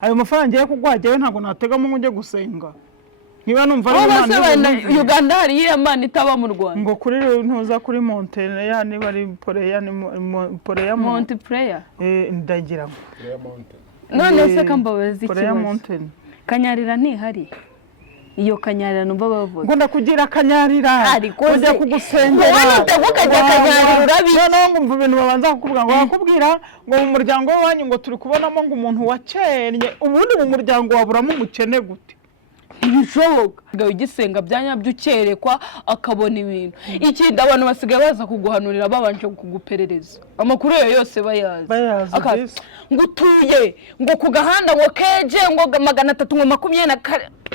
ayo mafaranga ngiye kugwajewe ntago nategamo ngo njye gusenga niba numva ari Imana Uganda hari Imana itaba mu Rwanda ngo kuri ntuza kuri Monteneya niba ari Poreya Monteprayer ndagira ngo none se kambabazi Poreya Mountain Kanyarira ntihari iyo Kanyarira numva bavuga ngo ndakugira Kanyarira kujya kugusengera ukajya Kanyarira urabi no ngumva ibintu babanza kukubwira ngo bakubwira ngo mu muryango wanyu ngo turi kubonamo ngo umuntu wacennye ubundi mu muryango waburamo umukene gute ibishoboka gawe igisenga byanyabyo ukerekwa akabona ibintu ikindi abantu basigaye baza kuguhanurira babanje kuguperereza amakuru yose bayazi ngo utuye ngo ku gahanda ngo keje ngo 320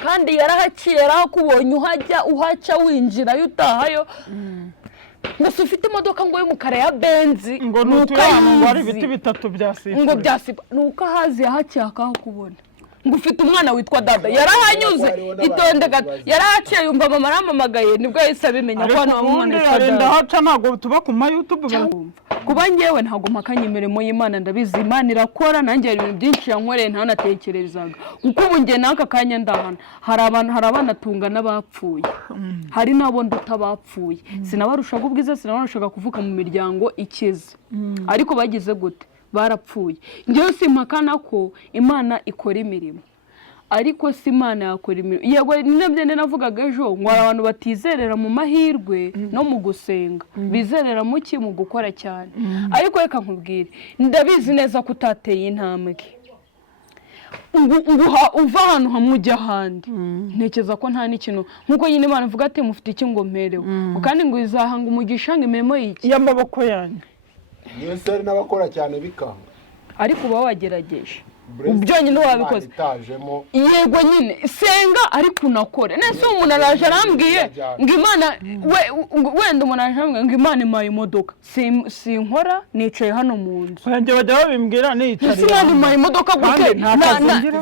kandi yarahaciye yarahakubonye uhaca winjira yutahayo ngo ufite imodoka ngo y'umukara ya Benz ngo nuko ari ibiti bitatu byasipa ngo byasipa nuko hazi yahaciye akahakubona ngo ufite umwana witwa Dada yarahanyuze itonde gato yarahaciye yumva mama aramamagaye nibwo yahise abimenya ko hano umwana witwa Dada haca ntago tuba ku YouTube kuba ngewe ntago mpakanye imirimo y'Imana ndabizi Imana irakora nanjye ibintu byinshi yankoreye ntanatekerezaga kuko ubu nge naka kanya ndahana hari abana tunga n'abapfuye hari nabo ndutabapfuye sinabarushaga ubwiza sinabarushaga kuvuka mu miryango ikize ariko bagize gute barapfuye ngewe simpakana ko Imana ikora imirimo ariko si Imana yakora imirimo yego nibyo navugaga ejo ngo abantu batizerera mu mahirwe no mu gusenga bizerera mu ki mu gukora cyane ariko reka nkubwire ndabizi neza ko utateye intambwe uva ahantu hamujya ahandi ntekeza ko nta n'ikintu nkuko nyine Imana ivuga ati mufite iki ngo mperewe kandi ngo izahanga umugisha ngo imirimo y'iki y'amaboko yanyu niyo seri n'abakora cyane bikanga ariko uba wagerageje byonyine wabikoze yego nyine senga ariko unakore nese umuntu araje arambwiye ngo Imana wenda umuntu araje arambwiye ngo Imana impaye imodoka sinkora nicaye hano mu nzu bajya babimbwira nicaye Imana impaye imodoka gute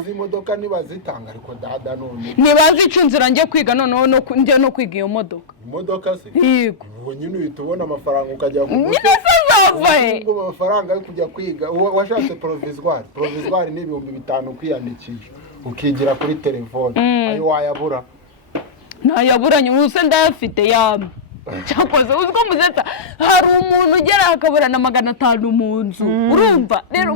izi modoka ntibazitanga ariko Dada none nibazi icunzira njye kwiga noneho njye no kwiga iyo modoka imodoka se yego ubu nyine uhita ubona amafaranga ukajya nyine se zavaye ngo amafaranga yo kujya kwiga washatse provisoire ni 5,000 kwiyandikisha ukigira kuri telefone ayo wayabura ntayaburanye ubuse ndayafite yamwe cyakoze uziko muzeta hari umuntu ugera akabura na 500 mu nzu urumva rero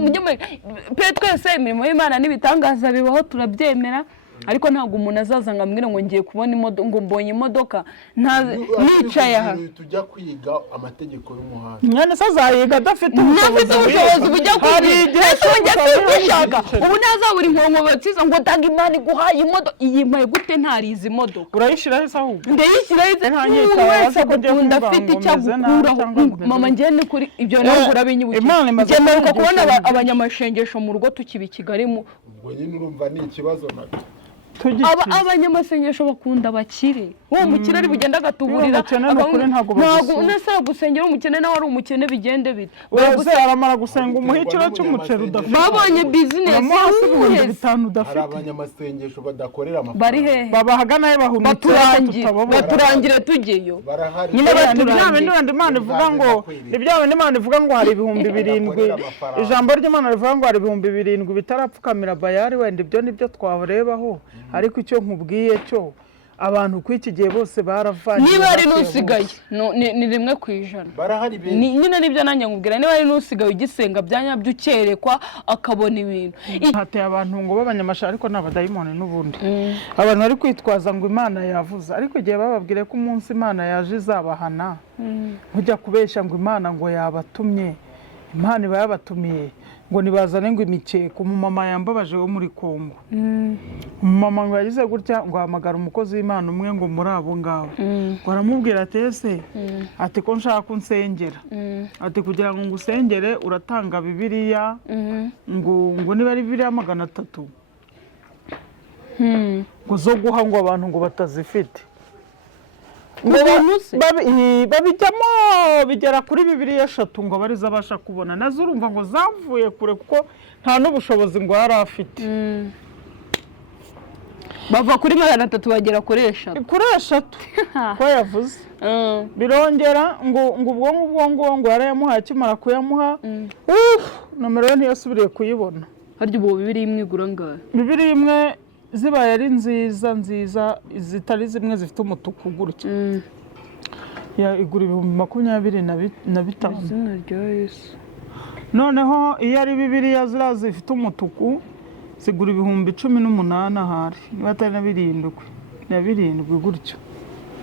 pe twese imirimo y'Imana n'ibitangaza bibaho turabyemera ariko ntago umuntu azaza ngambwira ngo ngiye kubona imodoka ngo mbonye imodoka nicaye aha tujya kwiga amategeko y'umuhanda mwana sazayiga adafite ubushobozi bujya kwiga gushaka ubu nazabura inkongo batsiza ngo tanga Imana iguhaye imodoka iyimpaye gute ntarize imodoka urayishira hese ahubwo ndayishira wese akunda afite icyagukuraho mama ngende kuri ibyo nawe urabinyibukije ngemeruka kubona abanyamashengesho mu rugo tukibi Kigali mu ngo nyine urumva ni ikibazo nacyo abanyamasengesho bakunda bakire uwo mukire ari bugenda agatuburira ntago nese gusengera umukene nawe ari umukene bigende bite wese aramara gusenga umuhiciro cy'umuceri udafite babonye business udafite abanyamasengesho badakorera amafaranga bari hehe babahagana he baturangire tugeyo nyine baturangira Imana ivuga ngo ibyawe n'Imana ivuga ngo hari 7,000 ijambo ry'Imana rivuga ngo hari 7,000 bitarapfukamira Bayali wenda ibyo nibyo twarebaho ariko icyo nkubwiye cyo abantu kwiki gihe bose baravanye niba ari nusigaye ni 1% barahari be nyine nibyo nanjye nkubwira niba ari nusigaye ugisenga byanyabyo ukerekwa akabona ibintu hateye abantu ngo babanyamashara ariko n'abadayimoni n'ubundi abantu bari kwitwaza ngo Imana yavuze ariko gihe bababwire ko umunsi Imana yaje izabahana ujya kubesha ngo Imana ngo yabatumye Imana iba yabatumiye ngo nibazane ngo imikeko umumama yambabaje wo muri Kongo umumama ngo yagize gutya ngo hamagara umukozi w'Imana umwe ngo muri abo ngabo ngo aramubwira ati ese ati ko nshaka kunsengera ati kugira ngo ngusengere uratanga Bibiliya ngo niba ari Bibiliya 300 ngo zo guha ngo abantu ngo batazifite babijyamo bigera kuri 2,3 ngo bariza abasha kubona nazo urumva ngo zavuye kure kuko nta n'ubushobozi ngo yari afite bava kuri 300 bagera kuri 3 ko yavuze birongera ngo ubwo ngo yarayamuha akimara kuyamuha nomero ye ntiyasubiriye kuyibona harya ubu bibiri imwe igura ngahe? bibiri imwe zibaye ari nziza zitari zimwe zifite umutuku gutya igura 25,000. Izina rya Yesu. noneho iyo ari bibiriya ziriya zifite umutuku zigura 18,000 ahari niba atari na 7 gutyo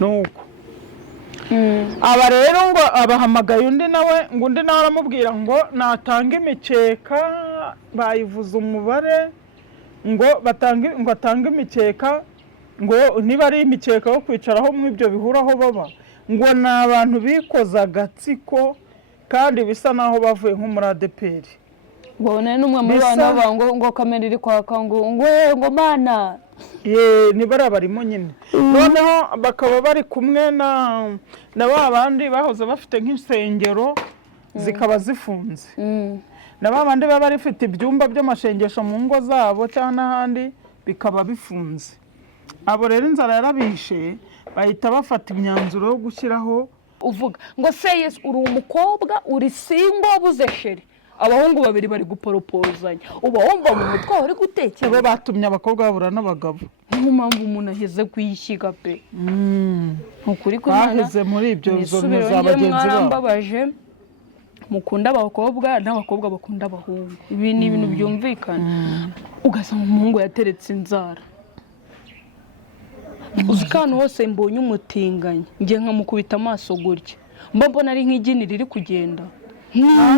nuko aba rero ngo abahamagaye undi nawe aramubwira ngo natanga imikeka bayivuza umubare ngo atange imikeka ngo niba ari imikeka yo kwicaraho mu ibyo bihuraho baba ngo ni abantu bikoza agatsiko kandi bisa naho bavuye nko muri ADPR. Ubona n'umwe muri bana ngo kamera iri kwaka ngo mana ni barimo nyine noneho bakaba bari kumwe na ba bandi bahoze bafite nk'insengero zikaba zifunze na ba bandi baba bafite ibyumba by'amashengesho mu ngo zabo cyangwa n'ahandi bikaba bifunze. Abo rero inzara yarabishe bahita bafata imyanzuro yo gushyiraho uvuga ngo se Yesu uri umukobwa uri singo wabuze sheri abahungu babiri bari guporopozanya uba wumva mu mutwe uri gutekera bo batumye abakobwa babura n'abagabo niyo mpamvu umuntu aheze kuyishyiga pe ukuri ko baheze muri ibyo zone za bagenzi babo mukunda abakobwa n'abakobwa bakunda abahungu ibi ni ibintu byumvikana ugasanga umuhungu yateretse inzara uzikana hose mbonye umutinganya ngiye nkamukubita amaso gutya mbona ari nk'igini riri kugenda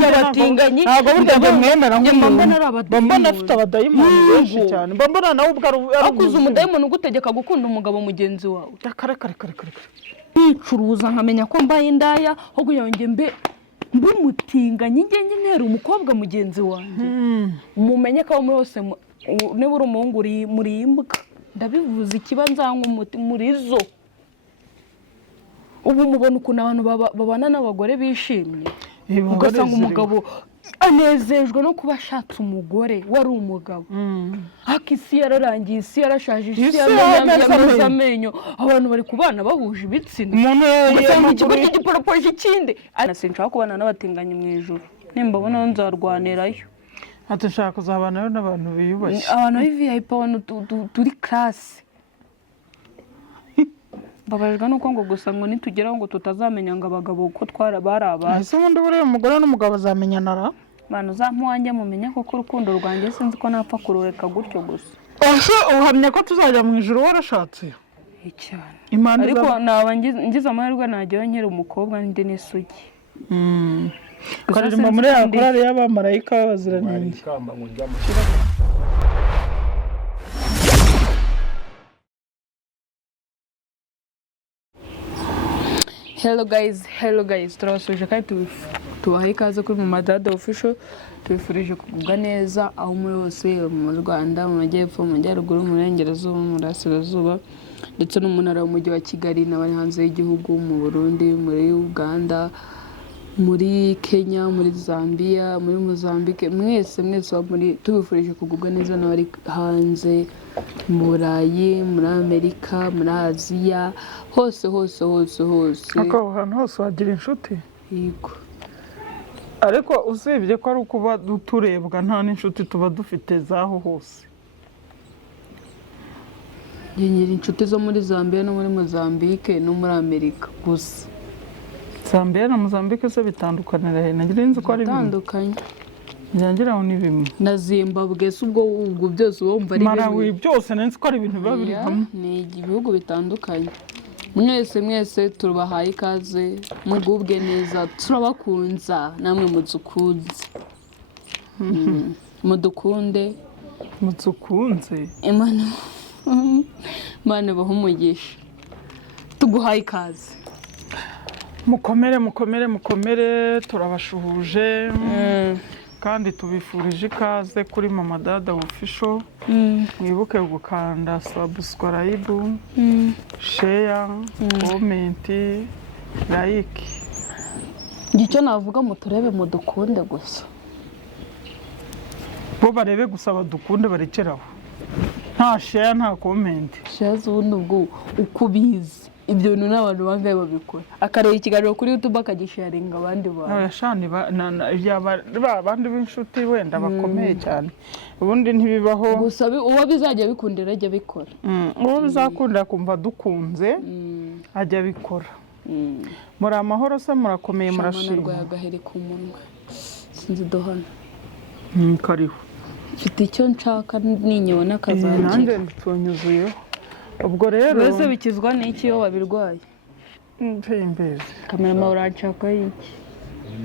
n'abatinganyi ntabwo burya bamwemera mbona afite abadayimoni benshi cyane mbona nawe ubwo akuze umudayimoni ugutegeka gukunda umugabo mugenzi wawe kare yicuruza nkamenya ko mbaye indaya ahubwo yongeye mbe umutinganyi ngenge ntera umukobwa mugenzi wanjye mumenye ko muri hose niba uri umuhungu muri imbwa ndabivuze ikibanza muri zo ubu mubona ukuntu abantu babana n'abagore bishimye ugasanga umugabo anezejwe no kuba ashatse umugore wari umugabo ariko isi yararangiye isi yarashaje isi yameze amenyo abantu bari kubana bahuje ibitsina ugasanga ikigo cy'igiporopoje ikindi sinshaka kubana n'abatinganyi mu ijuru nimbabona nzarwanirayo dushaka kuzabanayo n'abantu biyubashye abantu b'VIP abantu turi classe babajwe nuko ngo gusa ngo nitugeraho ngo tutazamenya ngo abagabo uko bari abantu ese ubundi buriya umugore n'umugabo bazamenyana ra abantu uzampuwanjye mumenya koko urukundo rwanjye sinzi ko napfa kurureka gutyo gusa uhamya ko tuzajya mu ijuru warashatse cyane ariko naba ngize amahirwe najyayo nkiri umukobwa ndi n'isugi ukaririmba muri ya korali y'abamarayika b'abaziranenge hello guys turabasuje kandi tubaha ikaze kuri Mama Dada Official tubifurije kugubwa neza aho muri hose mu Rwanda mu majyepfo mu majyaruguru mu burengerazuba mu burasirazuba ndetse no mu ntara y'umujyi wa Kigali n'abari hanze y'igihugu mu Burundi muri Uganda muri Kenya muri Zambia muri Mozambique mwese muri tubifurije kugubwa neza n'abari hanze mu Burayi muri Amerika muri Aziya hose ako hantu hose wagira inshuti yego ariko usibye ko ari ukuba turebwa nta n'inshuti tuba dufite zaho hose ngira inshuti zo muri Zambia no muri Mozambique no muri Amerika gusa Zambia na Mozambique se bitandukanira he nagira inzi ko ari bitandukanye nyangira ni bimwe na Zimbabwe ubwo byose wumva ari Malawi byose nenzi ko ari ibintu biba biri hamwe ni ibihugu bitandukanye mwese turubahaye ikaze mugubwe neza turabakunza namwe mudukunze mudukunze Imana bahumugisha tuguhaye ikaze mukomere turabashuhuje kandi tubifurije ikaze kuri Mama Dada Official mwibuke gukanda subscribe share comment like icyo navuga muturebe mudukunde gusa bo barebe gusa badukunde barekeraho nta share nta comment. shaza ubundi ubwo uko ubizi ibyo bintu n'abantu bangaye babikora akareba ikiganiro kuri YouTube akagisharinga abandi bantu Yashani abandi b'inshuti wenda bakomeye cyane ubundi ntibibaho gusa uwo bizajya bikundira ajya bikora uwo bizakunda kumva dukunze ajya bikora muri amahoro se murakomeye murashima agaheri ku munwa sinzi dohana kariho mfite icyo nshaka ninyibona kazanjye nanjye mbitonyuzuyeho ubwo rero wese bikizwa n'iki iyo wabirwaye imbere kamera uranshaka iki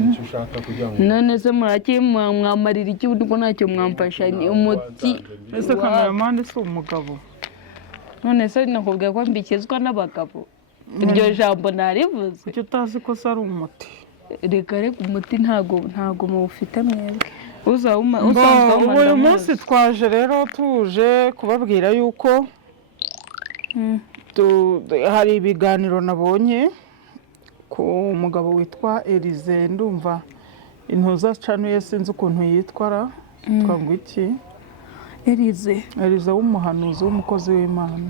icyo ushaka kugira ngo none se mwamarira iki ubwo ntacyo mwamfasha ni umuti ese cameraman si umugabo none se nakubwiye ko mbikizwa n'abagabo iryo jambo narivuze icyo utazi ko ari umuti reka umuti ntago muwufite mwebwe uyu munsi twaje rero tuje kubabwira yuko hari ibiganiro nabonye ku mugabo witwa Elize ndumva intuza canuye sinzi ukuntu yitwara twangwa iki Elize w'umuhanuzi w'umukozi w'Imana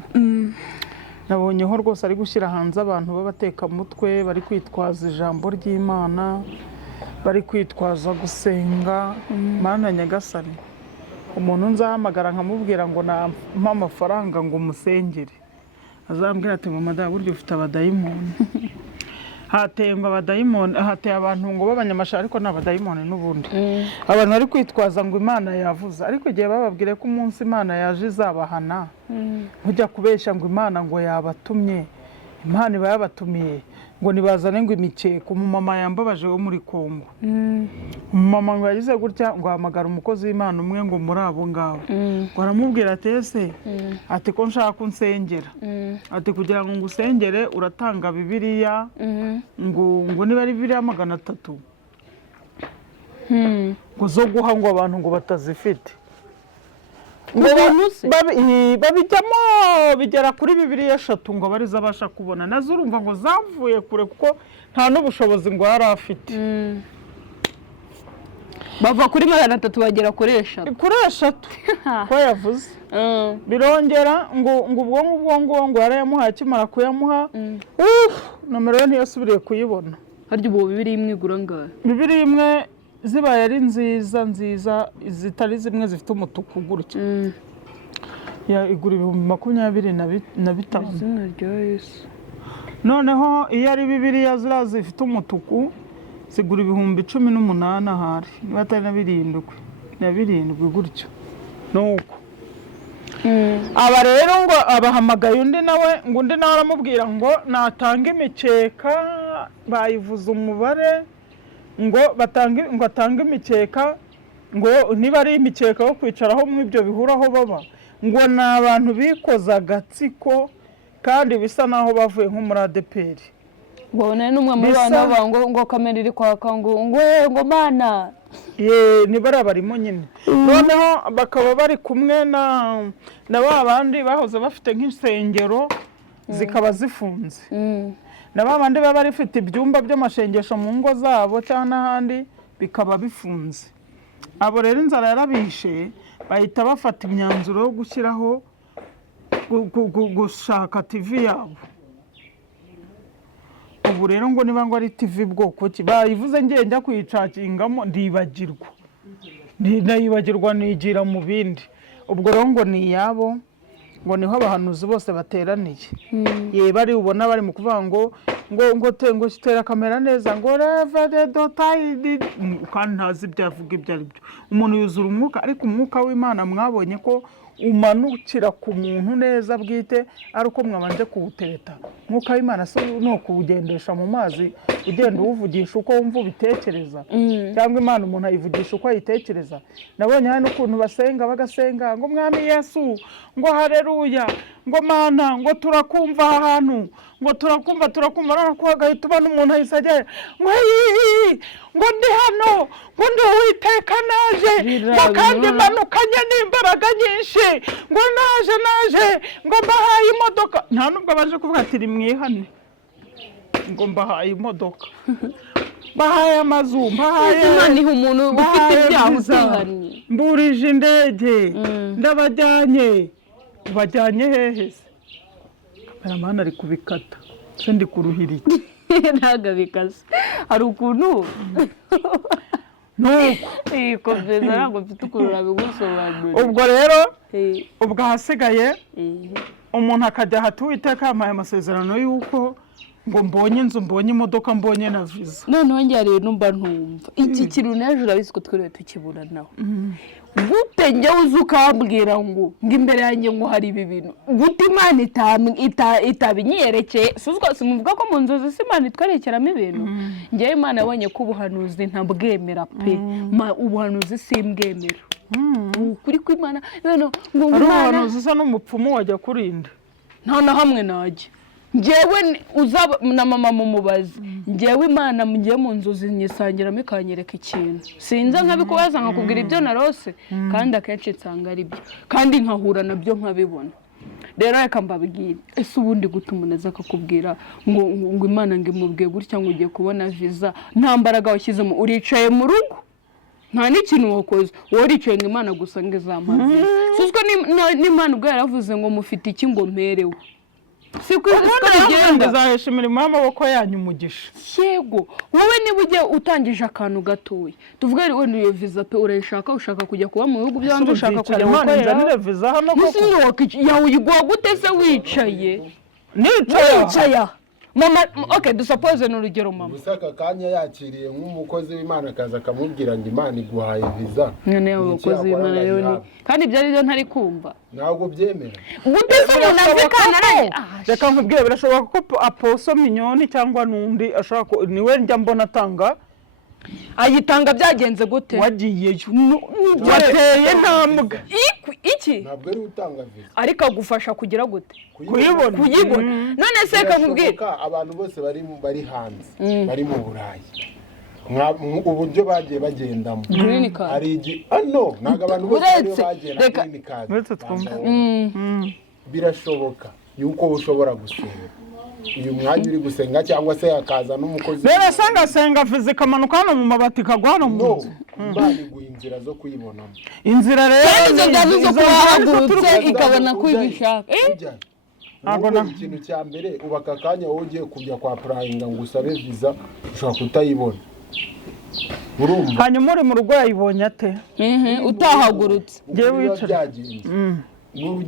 nabonyeho rwose ari gushyira hanze abantu b'abatekamutwe bari kwitwaza ijambo ry'Imana bari kwitwaza gusenga Mana Nyagasani umuntu nzahamagara nkamubwira ngo nampa amafaranga ngo umusengere azambwira ati ngo madamu buryo ufite abadayimoni hateye ngo abadayimoni hateye abantu ngo b'abanyamashari ariko n'abadayimoni n'ubundi abantu bari kwitwaza ngo Imana yavuze ariko igihe bababwire ko umunsi Imana yaje izabahana ntujya kubeshya ngo Imana ngo yabatumye Imana iba yabatumiye ngo nibazane ngo imikeka umumama yambabaje wo muri Kongo umumama ngo yagize gutya ngo ahamagara umukozi w'Imana umwe ngo muri abo ngabo ngo aramubwira ati ese ati ko nshaka unsengera ati kugira ngo ngusengere uratanga Bibiliya ngo niba ari Bibiliya 300 ngo zo guha ngo abantu ngo batazifite ngo babijyamo bigera kuri Bibiliya 3 ngo bariza abasha kubona nazo urumva ngo zavuye kure kuko nta n'ubushobozi ngo yari afite bava kuri 300 bagera kuri 3 ko yavuze birongera ngo ubwo yarayamuhaye akimara kuyamuha nomero ye ntiyasubiriye kuyibona harya ubu Bibiliya imwe igura ngahe Bibiliya imwe zibaye ari nziza zitari zimwe zifite umutuku gutya igura 25,000 noneho iyo ari Bibiliya zira zifite umutuku zigura 18,000 ahari niba atari na 7 gutyo nuko aba rero ngo abahamagaye undi nawe aramubwira ngo natanga imikeka bayivuza umubare ngo atange imikeka ngo niba ari imikeka yo kwicaraho mu ibyo bihuraho baba ngo ni abantu bikoza agatsiko kandi bisa naho bavuye nko muri ADPR ubona n'umwe muri abantu ngo kamera iri kwaka ngo Mana nibara barimo nyine noneho bakaba bari kumwe na ba bandi bahoze bafite nk'insengero zikaba zifunze na ba bandi baba bafite ibyumba by'amashengesho mu ngo zabo cyangwa n'ahandi bikaba bifunze abo rero inzara yarabishe bahita bafata imyanzuro yo gushyiraho gushaka TV yabo ubu rero ngo niba ngo ari TV bwoko ki bayivuze ngiye njya kuyicakingamo ndibagirwa nigira mu bindi ubwo rero ngo ni yabo ngo niho abahanuzi bose bateraniye bari ubona bari mu kuvuga ngo kitera kamera neza ngo reva de dotayidi kandi ntazi ibyavuga ibyo ari byo umuntu yuzura umwuka ariko umwuka w'Imana mwabonye ko umanukira ku muntu neza bwite ari uko mwabanje kuwutereta umwuka w'Imana no kuwugendesha mu mazi ugenda uwuvugisha uko wumva ubitekereza cyangwa Imana umuntu ayivugisha uko ayitekereza nabonye hari n'ukuntu bagasenga ngo Mwami Yesu ngo haleluya ngo Mana ngo turakumva ahantu ngo turakumva ariko hagahita ubona umuntu ayisagera ngo ndi hano ngo ndi Uwiteka naje ngo kandi manukanye n'imbaraga nyinshi ngo naje ngo mbahaye imodoka nta nubwo baje kuvuga ati rimwihane ngo mbahaye imodoka bahaye amazu bahaye niho umuntu ufite ibyaha utihanye mburije indege ndabajyanye bajyanye hehe se karamana ari kubikata se ndi kuruhira iki ntago bikaze hari ukuntu nuko byiza ntabwo mfite ukuntu nabigusobanurira ubwo rero ubwo ahasigaye umuntu akajya ahata Uwiteka yampaye amasezerano y'uko ngo mbonye inzu mbonye imodoka mbonye na viza noneho njye rero numva ntumva iki kintu n'ejo urabizi ko twiriwe tukibura nawe gute njyewe uzi ukambwira ngo imbere yanjye ngo hari ibi bintu gute Imana itabinyerekeye simuvuga ko mu nzozi si Imana itwerekeramo ibintu njyewe Imana yabonye ko ubuhanuzi ntabwemera pe ubuhanuzi simbwemera ukuri kw'Imana ngo ari ubuhanuzi usa n'umupfumu wajya kurinda nta na hamwe najya njyewe uzaba na mama mumubaze njyewe Imana mugiye mu nzozi nyisangiramo ikanyereka ikintu sinza nkabikubaza nkakubwira ibyo narose kandi akenshi nsanga ari byo kandi nkahura nabyo nkabibona rero reka mbabwire ese ubundi gute umuntu aza akakubwira ngo Imana ngo imubwiye gutya ngo ugiye kubona viza nta mbaraga washyizemo uricaye mu rugo nta n'ikintu wakoze wowe uricaye ngo Imana gusa ngo izamaze suzwe n'Imana ubwo yaravuze ngo mufite iki ngo mperewe siko bigenda bizahesha imirimo y'amaboko yanyu umugisha yego wowe niba ugiye utangije akantu gatoya tuvuge rero iyo viza pe urayishaka ushaka kujya kuba mu bihugu by'abandi ushaka kujya gukorera viza hano koko yawuyiguha gute se wicaye nicaye mama okay dusuppose n'urugero mama Musaka kanya yakiriye nk'umukozi w'Imana akaza akamubwira ngo Imana iguhaye viza none abakozi b'Imana rero ni kandi byari byo ntari kumva ntabwo byemera gute se umuntu azikana reka nkubwire birashoboka ko Apostle Mignone cyangwa n'undi ashaka niwe njya mbona atanga ayitanga byagenze gute wagiyeyo wateye ntambwe iki ntabwo ari utanga viza ariko agufasha kugira gute kuyibona none se reka nkubwire abantu bose bari hanze bari mu Burayi uburyo bagiye bagendamo hari ntabwo abantu bose bari bagenda green card birashoboka yuko ushobora gusenga uyu mwanya uri gusenga cyangwa se akaza n'umukozi rero senga viza ikamanuka hano mu mabati ikagwa hano mu nzu Imana iguha inzira zo kuyibonamo inzira rero izo ndazi zo kuhagurutse ikabona kwibishaka ntabwo ikintu cya mbere ubaka akanya wowe ugiye kujya kwa prayinga ngo usabe viza ushobora kutayibona urumva hanyuma uri mu rugo yayibonye ate utahagurutse ngewe wicara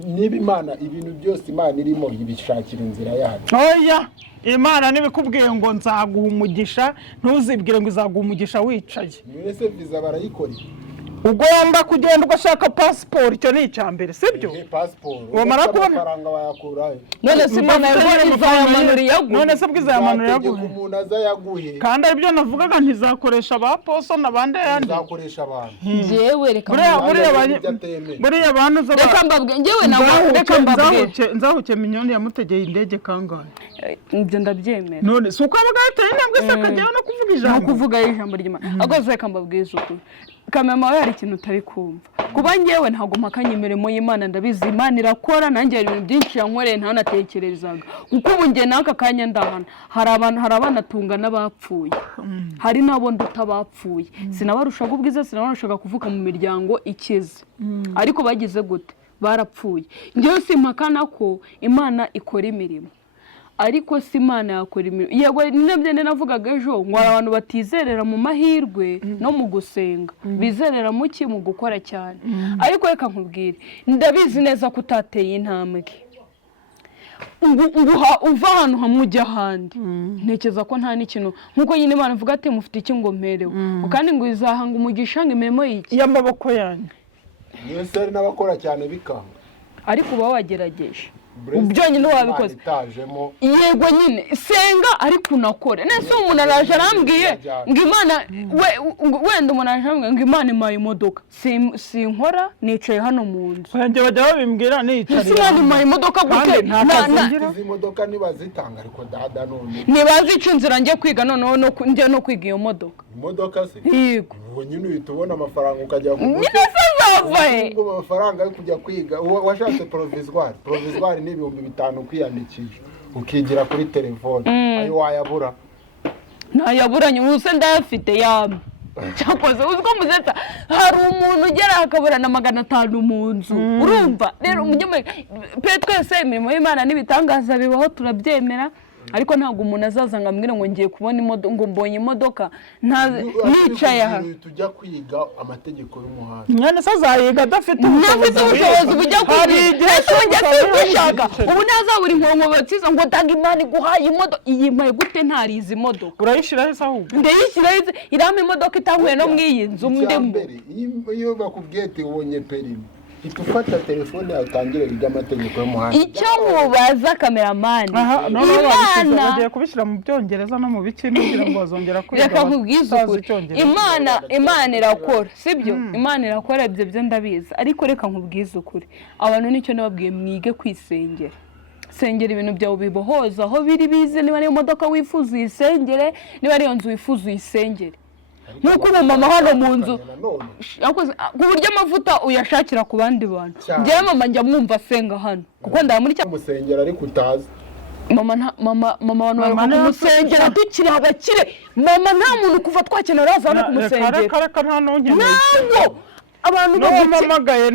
niba Imana ibintu byose Imana irimo ibishakira inzira yayo oya Imana nibikubwiye ngo nzaguha umugisha ntuzibwire ngo izaguha umugisha wicaye mwese viza barayikora ugomba kugenda ugashaka passport icyo ni icyambere sibyo wamara kubona amafaranga wayakurahe none se Imana izayamanura yaguhe none se bwizayamanura yaguhe umuntu azayaguhe kandi aribyo navugaga ntizakoresha abaposo n'abandi yandi nzakoresha abantu njyewe reka buriya abantu zo reka mbabwe njyewe nawe reka mbabwe nzahuke Mignone yamutegeye indege kangahe ibyo ndabyemera none si uko abagahita intambwe se akajyaho no kuvuga ijambo no kuvuga ijambo ry'Imana agoze reka mbabwize ukuri kamema hari ikintu utari kumva kuba njyewe ntago mpakanye imirimo y'Imana ndabizi Imana irakora nanjye hari ibintu byinshi yankoreye ntanatekerezaga kuko ubu njye n'aka kanya ndahana hari abana tunga n'abapfuye hari n'abo nduta bapfuye sinabarushaga ubwiza sinabarushaga kuvuka mu miryango ikize ariko bagize gute barapfuye njyewe simpakana ko Imana ikora imirimo ariko si Imana yakora imirimo yego nibyo navugaga ejo ngo abantu batizerera mu mahirwe no mu gusenga bizerera mu ki mu gukora cyane ariko reka nkubwire ndabizi neza ko utateye intambwe uva ahantu hamwe ujya ahandi ntekereza ko nta n'ikintu nk'uko nyine Imana ivuga ati mufite iki ngo mperewe kandi ngo izahanga umugisha ngo imirimo y'iki y'amaboko yanyu niyo se hari n'abakora cyane bikanga ariko uba wagerageje byonyine wabikoze yego nyine senga ariko unakore nese umuntu araje arambwiye ngo Imana wenda umuntu araje arambwiye ngo Imana impaye imodoka sinkora nicaye hano mu nzu njye bajya babimbwira nicaye Imana impaye imodoka gute izi modoka ntibazitanga ariko dada none ntibazi icyo nzira njye kwiga noneho njye no kwiga iyo modoka imodoka se yego ubu nyine uhita ubona amafaranga ukajya nyine se zavaye amafaranga yo kujya kwiga washatse provisoire ni 5,000 kwiyandikisha ukigira kuri telefone ayo wayabura ntayaburanye ubuse ndayafite yamwe cyakoze uziko muzetsa hari umuntu ugera akabura na 500 mu nzu urumva rero pe twese imirimo y'Imana n'ibitangaza bibaho turabyemera ariko ntabwo umuntu azaza ngambwira ngo ngiye kubona imodoka ngo mbonye imodoka nicaye aha tujya kwiga amategeko y'umuhanda nyane sazayiga adafite ubushobozi bujya kwiga gushaka ubu nazabura inkongo batsiza ngo tanga Imana iguhaye imodoka iyimpaye gute ntarize imodoka urayishira hese ahubwo ndayishira hese irame imodoka itanguye no mwiyi nzu ndemo iyo bakubwiye ati ubonye perimi itufata telefone yatangire by'amategeko y'umuhanda icyo mubaza cameraman Imana bagiye kubishira mu byongereza no mu biki kugira ngo bazongera kwiga reka nkubwize ukuri Imana irakora sibyo Imana irakora ibyo byo ndabizi ariko reka nkubwize ukuri abantu nicyo nababwiye mwige kwisengera sengera ibintu byawe bibohoza aho biri bize niba niyo modoka wifuza uyisengere niba niyo nzu wifuza uyisengere nuko mama hano mu nzu ku buryo amavuta uyashakira ku bandi bantu njyewe mama njya mwumva asenga hano kuko ndamuri cyo musengera ariko utazi mama abantu bari kumusengera dukiri abakire mama nta muntu kuva twakenera azana kumusengera karaka nta nonye abantu bamamagaye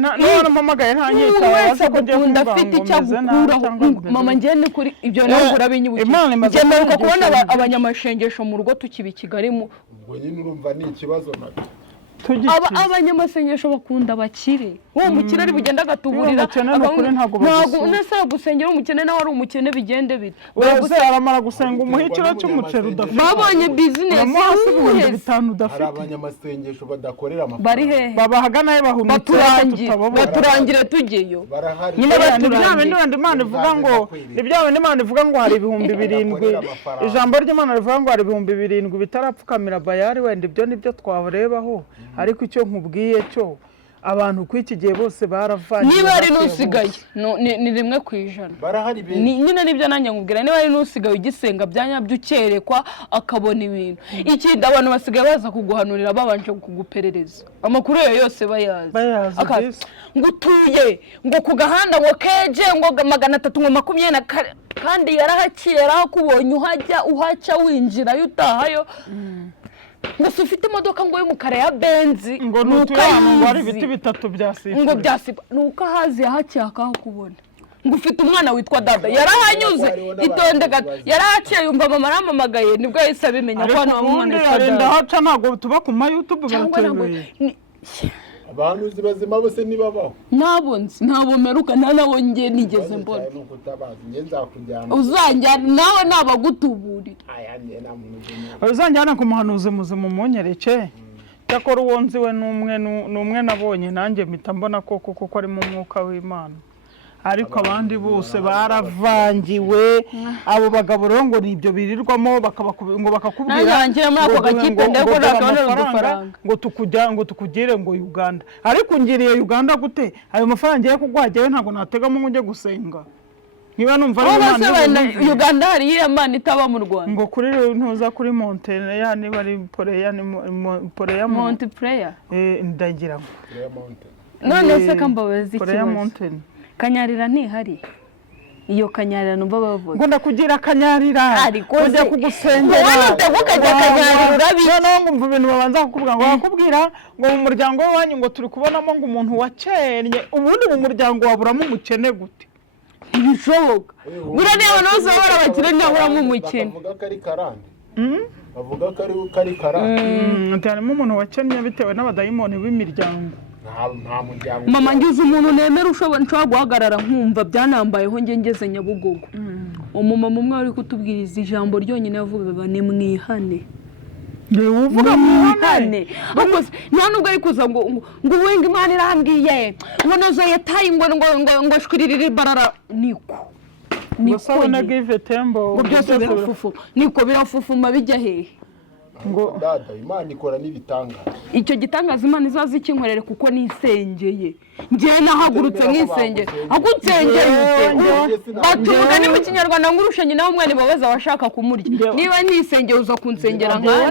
nta nyita wese gukunda afite icyo gukuraho mama njye ni kuri ibyo ntabwo urabinyibukije ngemeruka kubona abanyamashengesho mu rugo tukiba i Kigali ubwo nyine urumva ni ikibazo nabyo abanyamasengesho bakunda abakire uwo mukire ari bugenda agatuburira ntabwo unasaba gusengera umukene nawe ari umukene bigende bite uretse aramara gusenga umuhikiro cy'umuceri udafite babonye business hari abanyamasengesho badakorera amafaranga bari hehe babahagana bahunitse baturangire tugeyo nyine baturangira Imana ivuga ngo Imana ivuga ngo hari 7,000 ijambo ry'Imana rivuga ngo hari 7,000 bitarapfukamira Bayali wenda ibyo nibyo twarebaho ariko icyo nkubwiye cyo abantu kw'iki gihe bose baravanye niba ari nusigaye ni 1% barahari nyine nibyo nanjye nkubwira niba ari nusigaye ugisenga byanyabyo ukerekwa akabona ibintu ikindi abantu basigaye baza kuguhanurira babanje kuguperereza amakuru yose bayazi ngo utuye ngo ku gahanda ngo keje ngo 320 kandi yarahaciye yarahakubonye uhaca winjira utahayo ngo ufite imodoka ngo y'umukara ya Benzi ngo nuko ari ibiti bitatu byasipa ngo byasipa nuko hazi yahaciye akahakubona ngo ufite umwana witwa Dada yarahanyuze itonde gato yarahaciye yumva mama aramamagaye nibwo yahise abimenya ko hano umwana witwa Dada ndahaca ntabwo tuba ku YouTube baratebeye abantu zibazima bose nibabaho nabo meruka nabo ngiye nigeze mbona uzanjyana nawe nabagutuburira uzanjyana ku muhanuzi muzima umunyereke cyakora uwo nzi we n'umwe nabonye nanjye mpita mbona koko ari mu mwuka w'Imana ariko abandi bose baravangiwe abo bagabo rero ngo nibyo birirwamo ngo bakakubwira ngo tukugire ngo Uganda ariko ngiriye Uganda gute ayo mafaranga ye kugwagewe ntago nategamo ngo njye gusenga niba numva ari Uganda hari y'Imana itaba mu Rwanda ngo kuri ntuza kuri Montreal niba ari Montreal ndagira none se kambabazi ikibazo Kanyarira ntihari iyo Kanyarira numva bavuga ngo ndakugira Kanyarira kujya kugusengera wowe utakajya Kanyarira urabizi no ngumva ibintu babanza kukubwira ngo bakubwira ngo mu muryango wanyu ngo turi kubonamo ngo umuntu wacyenye ubundi mu muryango waburamo umukene gute ibishoboka burane abantu bose baba abakire ntaburamo umukene bavuga ko ari karande harimo umuntu wakennye bitewe n'abadayimoni b'imiryango nta muryango mama ngize umuntu nemera nshobora guhagarara nkumva byanambayeho ngeze Nyabugogo umumama umwe ari kutubwiriza ijambo ryonyine yavugaga ni mwihane uvuga mwihane nta nubwo ari kuza ngo wenga Imana irambwiye ngo nozo yataye ngo shwiririre barara niko sabona give tembo ngo byose birafufu niko birafufuma bijya hehe ngo Dada Imana ikora n'ibitangaza icyo gitangaza Imana izazi kinkorere kuko nisengeye ngiye nahagurutse nkisengeye agutsengeye batuvuga ni mu Kinyarwanda ngurushenye nawe umwana babaza washaka kumurya niba nisengeye uza kunsengera nka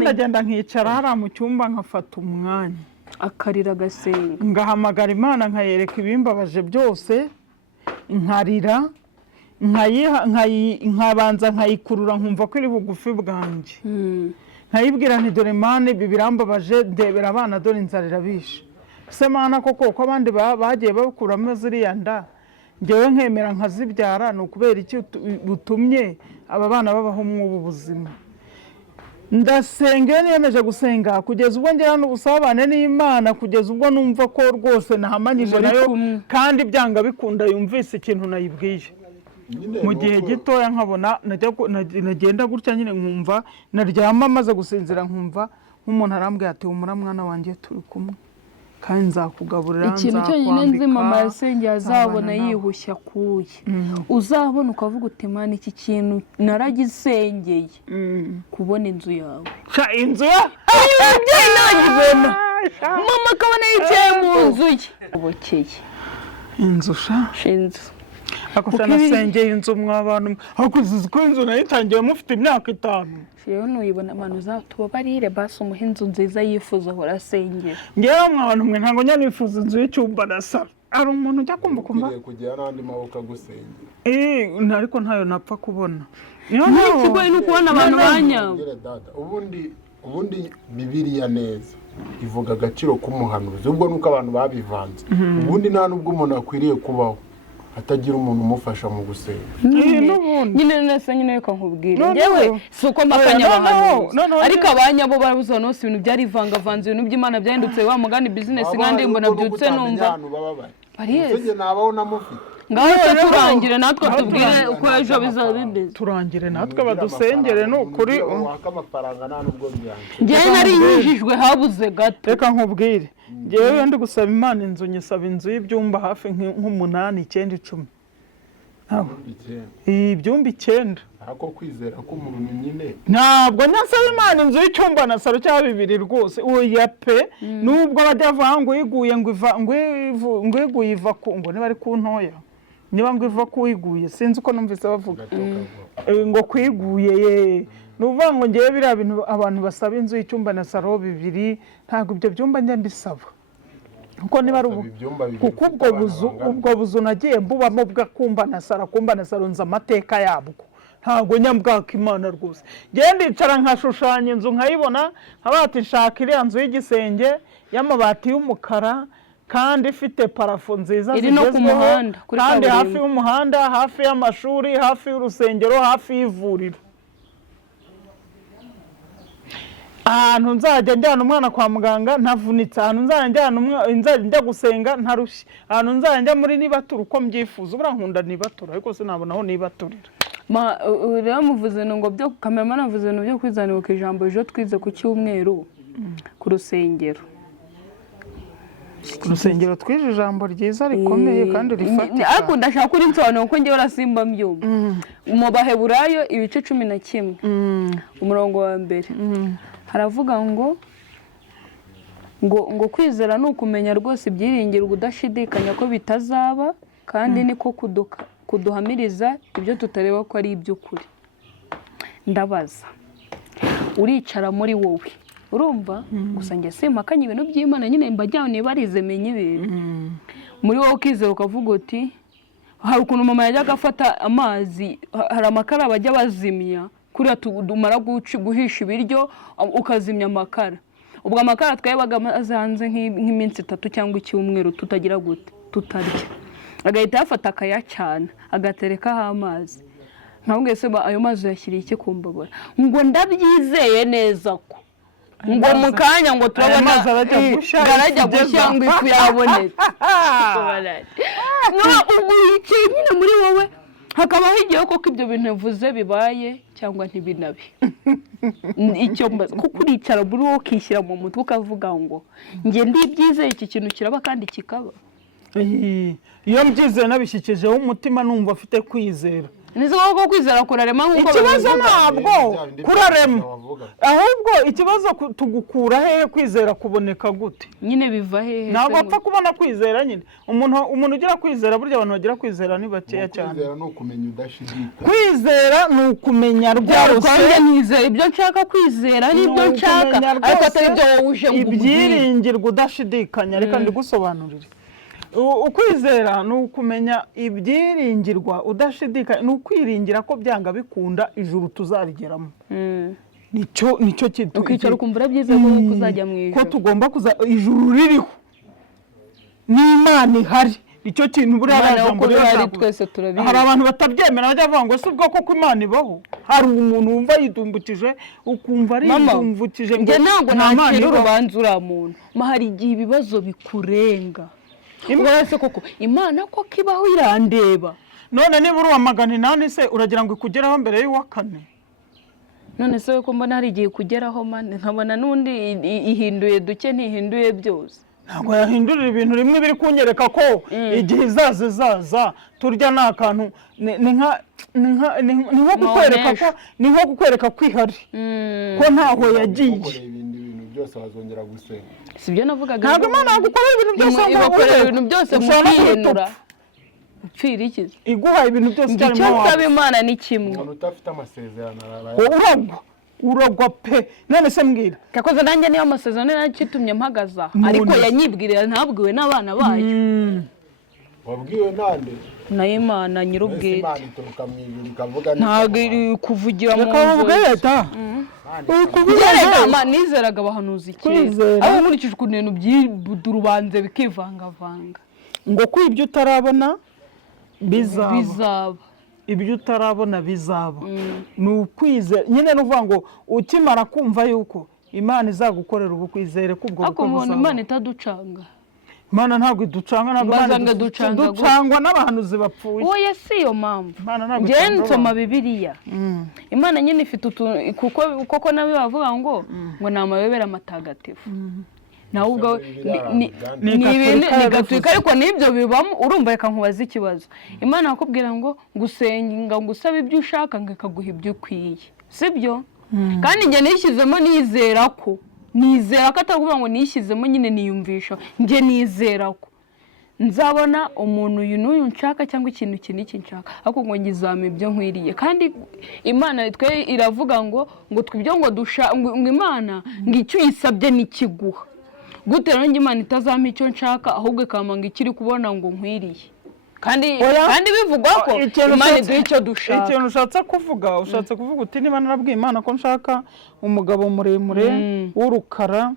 ndagenda nkicara hari mu cyumba nkafata umwanya akarira gasenga ngahamagara Imana nkayereka ibimbabaje byose nkarira nkabanza nkayikurura nkumva ko iri bugufi bwanjye nkayibwira nti dore Mana ibi birambabaje ndebera abana dore inzara irabishe se Mana koko ko abandi bagiye bakuramo ziriya nda njyewe nkemera nkazibyara ni ukubera iki butumye aba bana babaho mw'ubu buzima ndasenga niyemeje gusenga kugeza ubwo ngera n'ubusabane n'Imana kugeza ubwo numva ko rwose nahamanyije nayo kandi byanga bikunda yumvise ikintu nayibwiye mu gihe gitoya nkabona nagenda gutya nyine nkumva naryama maze gusinzira nkumva nk'umuntu arambwira ati humura mwana wanjye turi kumwe kandi nzakugaburira ikintu cyonyine nzi mama yasengeye azabona yihushya kuye uzabona ukavuga uti Mana iki kintu naragisengeye kubona inzu yawe inzu yawe umubyeyi nagibona mama akabona yicaye mu nzu ye ubokeye inzu inzu akosa nasengeye inzu mw'abantu hakuzize ko inzu nayitangiye mufite imyaka 5 yewe nuyibona abantu uzatubabarire basi umuha inzu nziza yifuza ahora asengera ngewe mw'abantu mwe ntabwo njya nifuza inzu y'icyumba na salo ari umuntu ujya kumva kugira n'andi maboko agusengera ariko ntayo napfa kubona muri kigoye no kubona abantu banyawe ubundi Bibiliya neza ivuga agaciro k'umuhanuzi ubwo nuko abantu babivanze ubundi nta nubwo umuntu akwiriye kubaho atagira umuntu umufasha mu gusenga nyine nese nyine reka nkubwire ngewe si uko makanya abahanuzi ariko abanyabo barabuza no si ibintu byari ivangavanze ibintu by'Imana byahindutse wa mugani business kandi mbona byutse numva bariyeze nabaho namufite ngaho turangire natwe tubwire uko ejo bizaba bimeze turangire natwe badusengere no kuri waka amafaranga nta nubwo byanjye ngewe nari yijijwe habuze gato reka nkubwire ngewe ndi gusaba Imana inzu nyisaba inzu y'ibyumba hafi nk'8 9 10 ntabwo ibyumba 9 ako kwizera ko umuntu nyine ntabwo nyasaba Imana inzu y'icyumba na salo cya 2 rwose oya pe nubwo badavuga ngo iguye ngo iguye iva ku ngo niba ari ku ntoya niba ngo iva ku iguye sinzi uko numvise bavuga ngo kwiguye ye nuvuga ngo ngewe biriya bintu abantu basaba inzu y'icyumba na salo 2 ntabwo ibyo byumba njya mbisaba kuko niba ari kuko ubwo buzu nagiye mbubamo bw'akumba na salo nza amateka yabwo ntabwo nyambwaka Imana rwose ngende ndicara nkashushanya inzu nkayibona nkabati nshaka iriya nzu y'igisenge y'amabati y'umukara kandi ifite parafo nziza zigezweho kandi hafi y'umuhanda hafi y'amashuri hafi y'urusengero hafi y'ivuriro ahantu nzajya njyana umwana kwa muganga ntavunitse ahantu nzajya njya gusenga ntarushye ahantu nzajya njya muri nibatura uko mbyifuza ubura nkunda nibatura ariko sinabona aho nibaturira rero muvuze ngo byo kamera navuze no byo kwizanira ku ijambo ejo twize ku cyumweru ku rusengero twije ijambo ryiza rikomeye kandi rifatika ariko ndashaka kuri nsobanura uko ngewe rasimba mbyumva mu Baheburayo ibice 11 umurongo wa 2 haravuga ngo kwizera ni ukumenya rwose ibyiringiro udashidikanya ko bitazaba kandi niko kuduhamiriza ibyo tutareba ko ari iby'ukuri ndabaza uricara muri wowe urumva gusa njye simpakanye ibintu by'Imana nyine mbajyaho niba arize menye ibintu muri wowe ukizera ukavuga uti hari ukuntu mama yajyaga afata amazi hari amakara bajya bazimya kuriya tumara guhisha ibiryo ukazimya amakara ubwo amakara twayabaga hanze nk'iminsi 3 cyangwa icyumweru tutagira gute tutarya agahita yafata akayacana agaterekaho amazi ntabwo se ayo mazi yashyiriye iki kumbabura ngo ndabyizeye neza ko ngo mu kanya ngo turabona garajya gushya ngo ifu yabonetse ubwo yicaye nyine muri wowe hakabaho igihe koko ibyo bintu bivuze bibaye cyangwa ntibinabe icyo mbaza kuko uricara muri wowe ukishyira mu mutwe ukavuga ngo njye ndibyizeye iki kintu kiraba kandi kikaba iyo mbyizeye nabishyikijeho umutima numva afite kwizera nizo ko kwizera kurarema nkuko ikibazo ntabwo kurarema ahubwo ikibazo tugukura hehe kwizera kuboneka gute nyine biva hehe ntabwo apfa kubona kwizera nyine umuntu ugira kwizera burya abantu bagira kwizera ni bakeya cyane kwizera no kumenya udashidikanya kwizera ni ukumenya rwose nizera ibyo nshaka kwizera nibyo nshaka ariko atari byo wowe uje ngo ibyiringirwa udashidikanya reka ndigusobanurire ukwizera ni ukumenya ibyiringirwa udashidikanya ni ukwiringira ko byanga bikunda ijuru tuzarigeramo nicyo kitu ukicara ukumva byiza ko kuzajya mu ijuru ko tugomba kuza ijuru ririho n'Imana ihari icyo kintu buriya jambo rero twese turabizi. Hari abantu batabyemera bajya bavuga ngo si ubwo koko Imana ibaho. Hari umuntu wumva yidumbukije ukumva ari yidumbukije ngo ntabwo nakira urubanza uriya muntu. Hari igihe ibibazo bikurenga. Uretse koko Imana ko kibaho irandeba. None niba uri wa 800 se uragira ngo ikugeraho mbere y'uwa 4? None se ko mbona hari igihe kugeraho mane nkabona nundi ihinduye duke ntihinduye byose. Ntabwo yahindurira ibintu rimwe biri kunyereka ko igihe izaza turya nakantu ni nko kukwereka kwihari ko ntaho yagiye. Ibintu byose wazongera gusenga. Sibyo navugaga. Ntabwo Imana yagukorera ibintu byose yagukorera ibintu byose mukihenura. Upfira iki? Iguha ibintu byose cyane mu nsaba Imana ni kimwe. Umuntu utafite amasezerano uragwa pe. None se mbwira kakoze nanjye niyo amasezerano nacitumye mpagaza ariko yanyibwirira ntabwiwe n'abana bayo. Wabwiwe nande? Na Imana nyirubwite. Imana ituruka mu ijuru ikavuga ntabwo iri kuvugira mu nzira. Ukuvuga nizeraga abahanuzi cyane. Abo nkurikije ukuntu ibintu by'urubanze bikivangavanga. Ngo ko ibyo utarabona bizaba. Ibyo utarabona bizaba. Ni ukwizera nyine nuvuga ngo ukimara kumva yuko Imana izagukorera ubukwizere kubwo buzaba. Imana itaducanga. Imana ntabwo iducanga ntabwo ducangwa n'abahanuzi bapfuye. Oya si yo mpamvu. Ngiye nsoma Bibiliya. Imana nyine ifite kuko nawe bavuga ngo ni amayobera matagatifu. Nawe ubwo ni gatwika ariko n'ibyo bibamo urumva reka nkubaza ikibazo. Imana yakubwira ngo gusenga ngo usabe ibyo ushaka ngo ikaguha ibyo ukwiye. Sibyo? Kandi njye nishyizemo nizera ko atavuga ngo nishyizemo nyine niyumvisha njye nizera ko nzabona umuntu uyu n'uyu nshaka cyangwa ikintu iki nshaka ariko ngo ngizame ibyo nkwiriye. Kandi Imana twe iravuga ngo twibyo ngo ngo Imana ngo icyo uyisabye nikiguha. Gute rero Imana itazampa icyo nshaka ahubwo ikamanga ikiri kubona ngo nkwiriye. Kandi bivugwa ko Imana iduha icyo dushaka. Ikintu ushatse kuvuga uti niba narabwiye Imana ko nshaka umugabo muremure w'urukara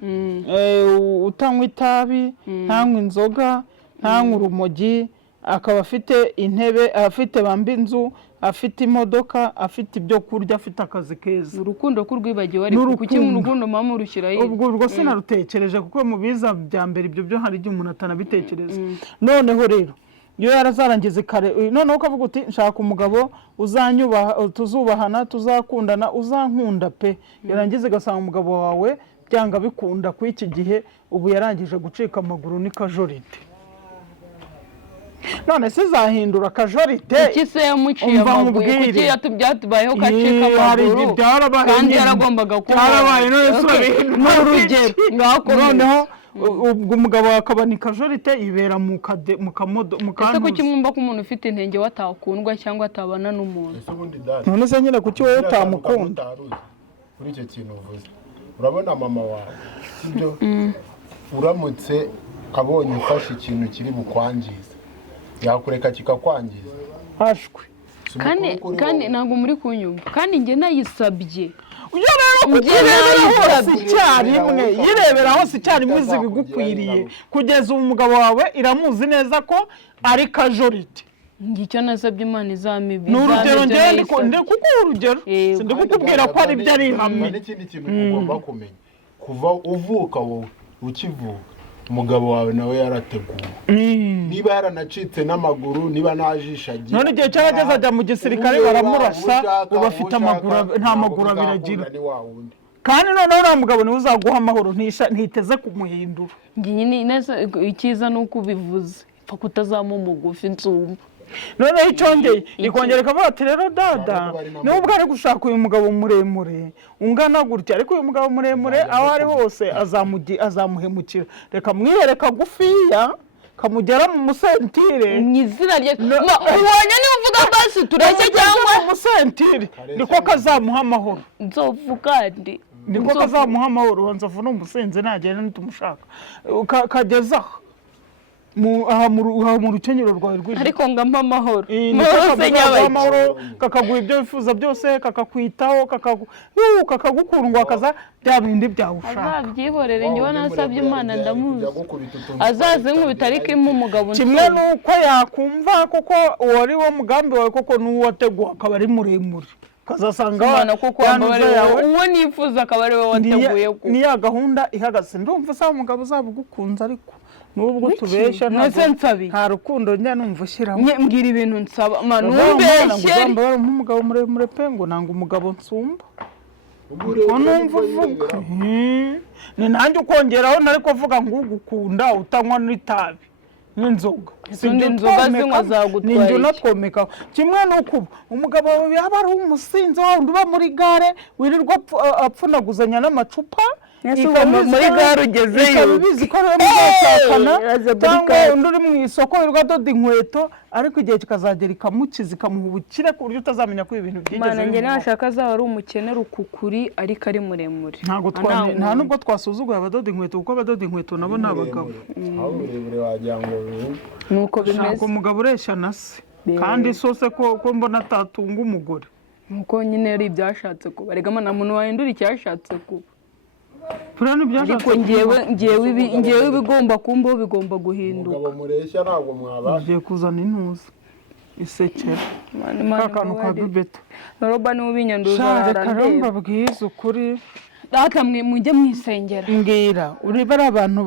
utanywa itabi ntanywa inzoga ntanywa urumogi akaba afite intebe afite bamba inzu afite imodoka afite ibyo kurya afite akazi keza. Urukundo kurwibagiwe ariko kuki mu rukundo mama urushyira yiye. Ubwo sinarutekereje kuko mu biza bya mbere ibyo byo hari igihe umuntu atanabitekereza. Noneho rero iyo yarazarangiza kare noneho ukavuga uti nshaka umugabo uzanyubaha tuzubahana tuzakundana uzankunda pe. Yarangiza igasanga umugabo wawe byanga bikunda ku iki gihe ubu yarangije gucika amaguru ni kajorite. None se zahindura kajorite iki se yamuciye amaguru kuki yatubyatubayeho kacika amaguru kandi yaragombaga kuba yarabaye n'urugero noneho ubwo umugabo akabana kajorite ibera mu kamodo mu kantu. Ese kuki mwumva ko umuntu ufite intenge watakundwa cyangwa atabana n'umuntu? None se nyine kuki wowe utamukunda? Kuri icyo kintu uvuze urabona mama wawe sibyo uramutse abonye ufashe ikintu kiri bukwangiza yakureka kikakwangiza hashwe. Kandi ntabwo muri kunyumva kandi njye nayisabye. Yirebera hose icyarimwe zibigukwiriye kugeza umugabo wawe iramuzi neza ko ari kajorite. Ngicyo nasabye Imana izamibi. N'urugero ngende kuko urugero sindi kukubwira ko ari byo ari hamwe. N'ikindi kintu ugomba kumenya kuva uvuka wowe ukivuka umugabo wawe nawe yarateguwe. Niba yaranacitse n'amaguru niba najishagiye none igihe cyarageze ajya mu gisirikare baramurasa ubafite amaguru nta maguru abiragira. Kandi noneho uriya mugabo niwe uzaguha amahoro ntiteze kumuhindura. Icyiza ni uko ubivuze pfa kutazamo umugufi nsumba. Noneho icyongeye ikongera ikavuga ati rero dada nubwo ari gushaka uyu mugabo muremure ungana gutya ariko uyu mugabo muremure aho ari hose azamuhemukira reka mwihere kagufiya kamugera mu musentire n'izina rye ubonye niba uvuga basi tureke cyangwa mu musentire niko kazamuha amahoro. Nzovuga ndi niko kazamuha amahoro nzovu n'umusenze nagenda nitumushaka kagezaho aha mu rukenyero rwawe rw'ijoro ariko ngamba amahoro mose nyabaki kakaguha ibyo wifuza byose kakakwitaho kakagukundwa kaza bya bindi byawe ushaka azabyihorere njyewe nasabye Imana ndamuzi azaze nkubita ariko impa umugabo kimwe nuko yakumva koko wari wo mugambi wawe koko n'uwateguwe akaba ari muremure ukazasanga Imana koko uwo nifuza akaba ari we wateguye ni ya gahunda ihagaze ndumva usaba umugabo uzaba ugukunze ariko nubwo tubesha nta rukundo njya numva ushyiramo mbwira ibintu nsaba numbeshye ngamba umugabo muremure pe ngo nanga umugabo nsumba ko numva uvuga ni nanjye ukongeraho nari kuvuga ngo ugukunda utanywa n'itabi n'inzoga inzoga zinywa zagutwaye ninjye unatwomekaho kimwe nuko umugabo wawe yaba ari umusinzi wundi uba muri gare wirirwa apfunaguzanya n'amacupa muri gare ugezeyo bizi ko rero muzashakana cyangwa undi uri mu isoko wirirwa adoda inkweto ariko igihe kikazagera ikamukiza ikamuha ubukire ku buryo utazamenya ko ibintu byigeze Mana njye nashaka azaba ari umukene rukukuri ariko ari muremure nta nubwo twasuzuguye abadoda inkweto kuko abadoda inkweto nabo ni abagabo nuko bimeze umugabo ureshya na se kandi sose ko mbona atatunga umugore nuko nyine yari ibyashatse kuba rega nta muntu wahindura icyashatse kuba ariko ngewe ibigomba kumbaho bigomba guhinduka umugabo mureshya ntabwo mwabasha ugiye kuzana intuza isekera kakantu ka bibeta roba niwe ubinyanduza reka mbabwize ukuri data mujye mwisengera mbwira uriba ari abantu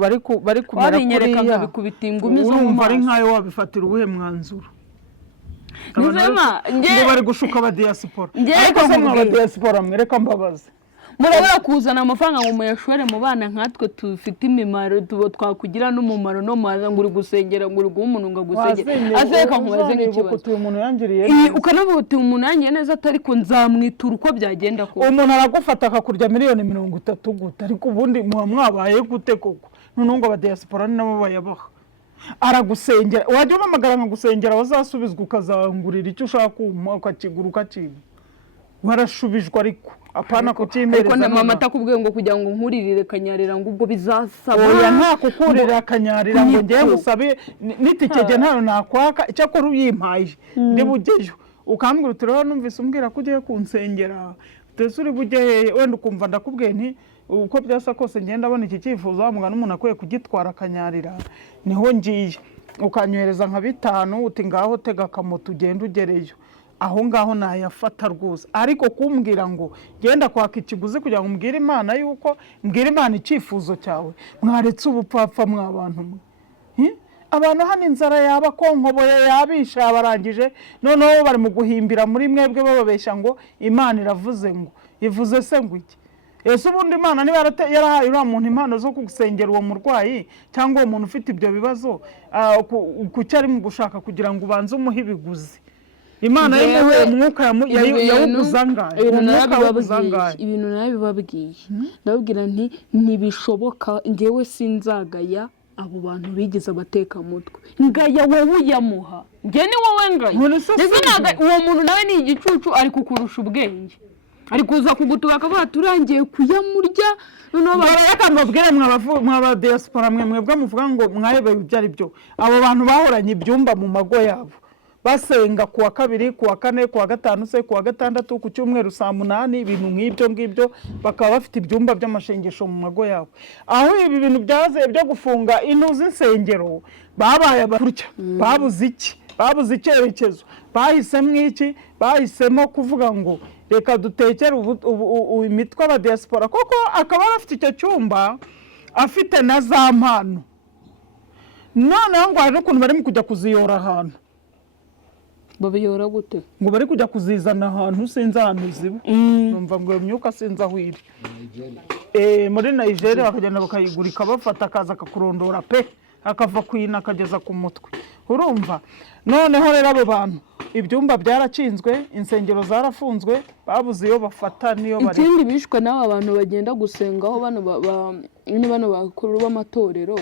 bari kumera kuriya bikubita ingumi zo mu urumva maso ari nkayo wabifatira uwuhe mwanzuro nizema ngo bari gushuka abadiyasipora ariko se mw'abadiyasipora mwereka mbabaze murabura kuzana amafaranga ngo muyashore mu bana nkatwe tufite imimaro twakugira n'umumaro no maza ngo uri gusengera ngo uri guha umuntu ngo agusengere azeka nkubaze nk'ikibazo ukanavuga uti umuntu yangiriye neza atari ko nzamwitura uko byagenda kose umuntu aragufata akakurya miliyoni 30 gute ariko ubundi muba mwabaye gute koko noneho ngo abadiyasipora ni nabo bayabaha aragusengera wajya umamagara nkagusengera wazasubizwa ukazangurira icyo ushaka ukakigura ukakiba warashubijwe ariko apana kutimbereza ariko na mama atakubwiye ngo kugira ngo nkuririre kanyarira ngo ubwo bizasaba oya nta kukurira kanyarira ngo ngiye gusabe nitikege ntayo nakwaka icyo akora uyimpaye ndi bugeyo ukambwira uti rero numvise umbwira ko ugiye kunsengera ndetse uri bujye wenda ukumva ndakubwiye nti uko byasa kose ngenda abona iki cyifuzo wamuga n'umuntu akwiye kugitwara akanyarira niho ngiye ukanyohereza nka 5 uti ngaho tega akamoto ugenda ugereyo aho ngaho nayafata rwose ariko kumbwira ngo genda kwaka ikiguzi kugira ngo mbwire Imana yuko mbwire Imana icyifuzo cyawe mwaretse ubupfapfa mwabantu abantu hano inzara yaba konkoboye yabisha abarangije noneho bari mu guhimbira muri mwebwe bababeshya ngo Imana iravuze ngo ivuze se ngo iki ese ubundi Imana niba yarahaye uriya muntu impano zo gusengera uwo murwayi cyangwa uwo muntu ufite ibyo bibazo kuki ari mu gushaka kugira ngo ubanze umuhe ibiguzi Imana yewe umwuka yawuguzangaye ibintu nabibabwiye ndababwira nti ntibishoboka ngewe sinzagaya abo bantu bigize abateka mutwe ngaya wowe uyamuha nge ni wowe ngaya uwo muntu nawe ni igicucu ari kukurusha ubwenge ari kuza kugutura akavuga turangiye kuyamurya noneho bareka mbabwire mw'abadiyasipora mwebwe muvuga ngo mwayebeye ibyo ari byo abo bantu bahoranye ibyumba mu mago yabo basenga kuwa 2 kuwa 4 kuwa 5 se kuwa 6 ku cyumweru saa 8 ibintu nk'ibyo bakaba bafite ibyumba by'amashengesho mu mago yabo aho ibi bintu byaze byo gufunga intuzi insengero babaye abakurya babuze icyerekezo bahisemo iki bahisemo kuvuga ngo reka dutekere imitwe abadiyasipora koko akaba afite icyo cyumba afite na za mpano noneho ngo hari n'ukuntu barimo kujya kuziyora ahantu babiyora gute ngo bari kujya kuzizana ahantu sinzi ahantu ziba numva ngo imyuka sinzi aho iri muri Nigeria bakagenda bakayigurika bafata akaza akakurondora pe akava kwina akageza ku mutwe urumva noneho rero abo bantu ibyumba byaracinzwe insengero zarafunzwe babuze iyo bafata niyo bari ikindi bishwe n'aba bantu bagenda gusengaho bano bakuru b'amatorero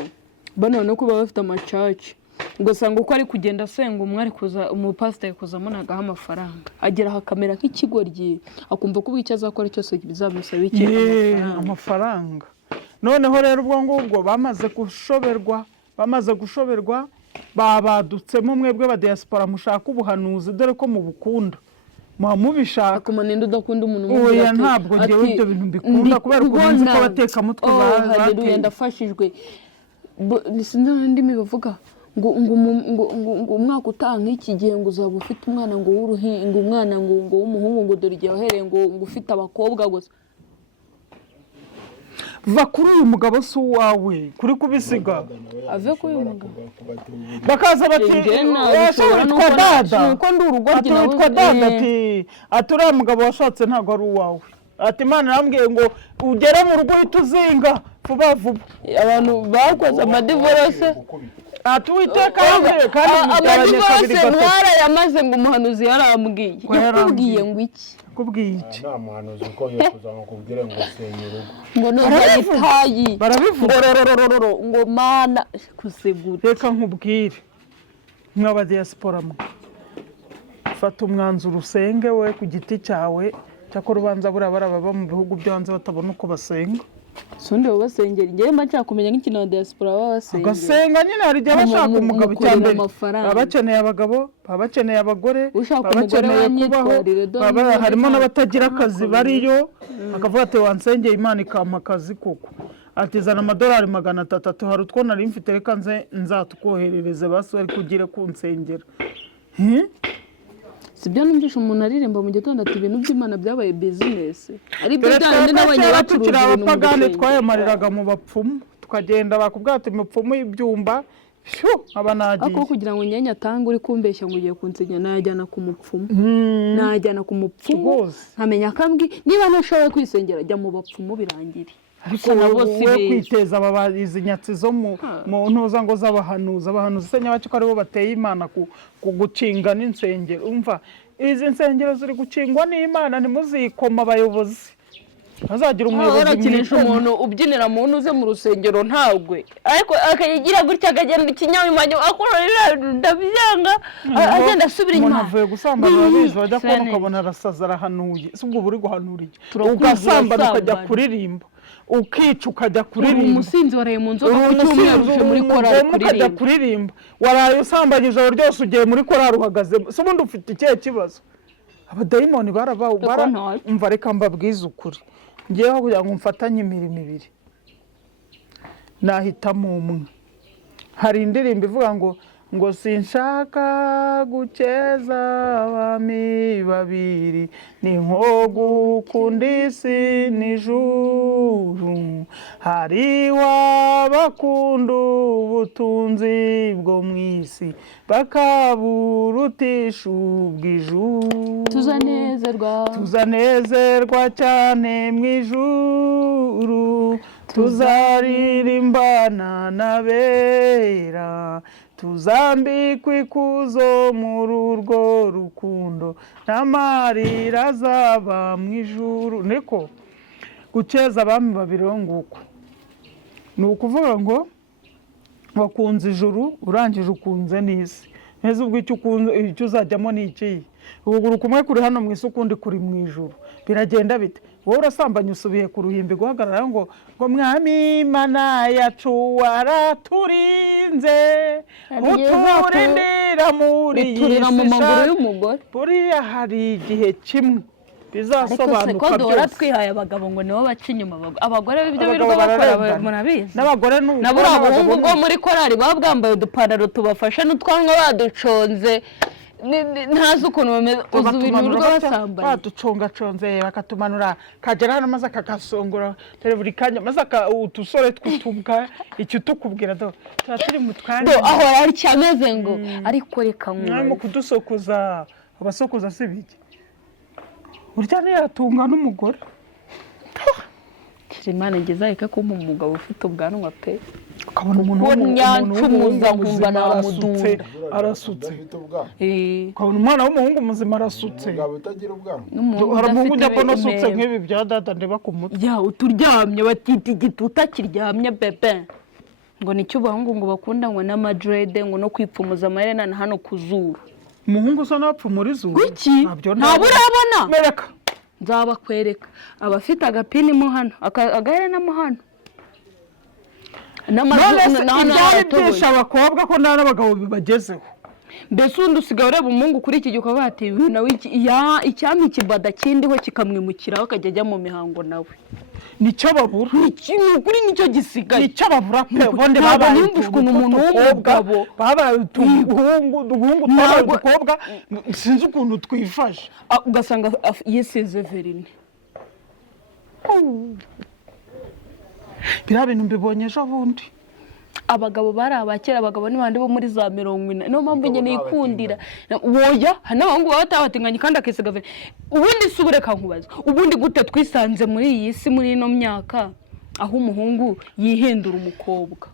bano no kuba bafite amacaci ugasanga uko ari kugenda asenga umwe ari kuza umupasiteri kuzamo nagaho amafaranga agera hakamera nk'ikigoryi akumva ko icyo azakora cyose bizamusaba iki amafaranga noneho rero ubwo ngubwo bamaze gushoberwa bamaze gushoberwa babadutsemo mwebwe ba diaspora mushaka ubuhanuzi dore ko mubukunda muba mubishaka akoma ninde udakunda umuntu oya ntabwo ngewe ibyo bintu mbikunda kubera ukuntu nzi ko abatekamutwe haleluya ndafashijwe sinzi ndimi bavuga ngo umwaka utaha nk'iki gihe ngo uzaba ufite umwana ngo w'uruhinja umwana ngo w'umuhungu ngo dore igihe wahereye ngo ufite abakobwa gusa va kuri uyu mugabo si uwawe kuri kubisiga ave kuri uyu mugabo bakaza bati witwa dada nuko ndi urugoryi nawe witwa dada ati uriya mugabo washatse ntabwo ari uwawe ati Imana arambwiye ngo ugere mu rugo uhita uzinga vuba vuba abantu bakoze amadivorose ati Uwiteka yambwiye kandi mubyaranye kabiri gatatu mwarayamaze ngo umuhanuzi yarambwiye yakubwiye ngo iki kubwiye iki nta muhanuzi uko yokuza ngo kubwire ngo usenye urugo ngo ntuzayitayi barabivuga ngo mana kusegura reka nkubwire mwaba diaspora mwe fata umwanzuro usenge we ku giti cyawe cyakora ubanza buriya baba mu bihugu byo hanze batabona uko basenga sundi bo basengera ngewe mba nshaka kumenya nk'ikintu wa diaspora baba basengera ugasenga nyine hari igihe bashaka umugabo cyambere baba bakeneye abagabo baba bakeneye abagore baba bakeneye kubaho harimo n'abatagira akazi bariyo akavuga ati wansengeye Imana ikampa akazi koko atizana amadolari 300 hari utwo nari mfite reka nzatukoherereze basi bari kugire kunsengera sibyo numvisha umuntu aririmba mu gitondo ati ibintu by'Imana byabaye business ari byo byandi n'abanye bacuruza abapagani twayemariraga mu bapfumu tukagenda bakubwira ati mupfumu y'ibyumba abanagiye ako kugira ngo nyenye atange uri kumbeshya ngo ugiye kunsenya najyana ku mupfumu najyana ku mupfumu nkamenya akambwi niba ntashoboye kwisengera ajya mu bapfumu birangire ariko nabo we kwiteza ababazi nyatsi zo mu ntuza ngo z'abahanuzi se nyabacu ko aribo bateye Imana kugucinga n'insengero umva izi nsengero ziri gucingwa n'Imana ntimuzikoma abayobozi hazagira umuyobozi arakinisha umuntu ubyinira mu ntuze mu rusengero ntagwe ariko akayigira gutya akagenda ikinyamanyo akorera ndabyanga agenda asubira inyuma umuntu avuye gusambana babizi bajya kubona ukabona arasaza arahanuye si ubwo buri guhanura iki ugasambana ukajya kuririmba ukica ukajya kuririmba umusinzi waraye mu nzoga ku cyumweru uje muri korali kuririmba waraye usambanye ijoro ryose ugiye muri korali uhagaze se ubundi ufite ikihe kibazo abadayimoni umva reka mbabwize ukuri ngeyeho kugira ngo mfatanye imirimo ibiri nahitamo umwe hari indirimbo ivuga ngo sinshaka gukeza abami babiri ni nko gukunda isi n'ijuru hari wabakunda ubutunzi bwo mu isi bakaburutisha ubw'ijuru tuzanezerwa cyane mu ijuru tuzaririmbana n'abera tuzambikwa ikuzo muri urwo rukundo n'amarira azaba mu ijuru niko gukeza abami babiri nguko ni ukuvuga ngo wakunze ijuru urangije ukunze n'isi neza ubwo icyo uzajyamo ni iki ukuguru kumwe kuri hano mu isi ukundi kuri mu ijuru biragenda bite wowe urasambanye usubiye ku ruhimbi guhagarara ngo mwami Imana yacu waraturinze uturindira muri iyi si buriya hari igihe kimwe bizasobanuka byose twihaye abagabo ngo nibo baca inyuma abagore b'ibyo birirwa bakora murabizi n'abagore nabura abahungu bwo muri korali baba bwambaye udupantaro tubafasha n'utwanwa baduconze ntazi ukuntu bameze uzi ibintu birirwa basambaye baducongaconze bakatumanura kagera hano maze akakasongora buri kanya maze utusore tw'utubwa icyo utukubwira tuba turi mu twanya aho ari cyameze ngo ariko reka mu kudusokuza abasokuza si biki urya ntiyatunga n'umugore Imana ngeze ariko kumpa umugabo ufite ubwanwa pe ukabona umuntu nyancumuza nkumva namudunda arasutse ukabona umwana w'umuhungu muzima arasutse umugabo utagira ubwanwa hari umuhungu ujya mbona asutse nk'ibi bya data ndeba ku mutwe uturyamye batita igituta kiryamye bebe ngo nicyo abahungu ngo bakunda ngo n'amadrede ngo no kwipfumuza amaherena na hano ku zuru umuhungu usa n'apfumura izuru kuki ntabwo urabona nzabakwereka abafite agapini mo hano agaherena mo hano ibyari byinshi abakobwa ko nta n'abagabo bibagezeho. Mbese undi usigaye ureba umuhungu kuri iki gihe ukavuga ati nawe icyampa ikibada kindiho kikamwimukiraho akajya ajya mu mihango nawe. Nicyo babura. Ukuri nicyo gisigaye. Nicyo babura pe. Ubundi babaye umuntu w'umugabo. Babaye uduhungu twabaye udukobwa sinzi ukuntu twifashe. Ugasanga yisize verine. Biriya bintu mbibonye ejo bundi. Abagabo bari abakera, abagabo n'abandi bo muri za 40. Niyo mpamvu njye nikundira. Woya n'abahungu batabatinganye kandi akisiga verine. Ubundi subureka nkubaza. Ubundi gute twisanze muri iyi si muri ino myaka aho umuhungu yihindura umukobwa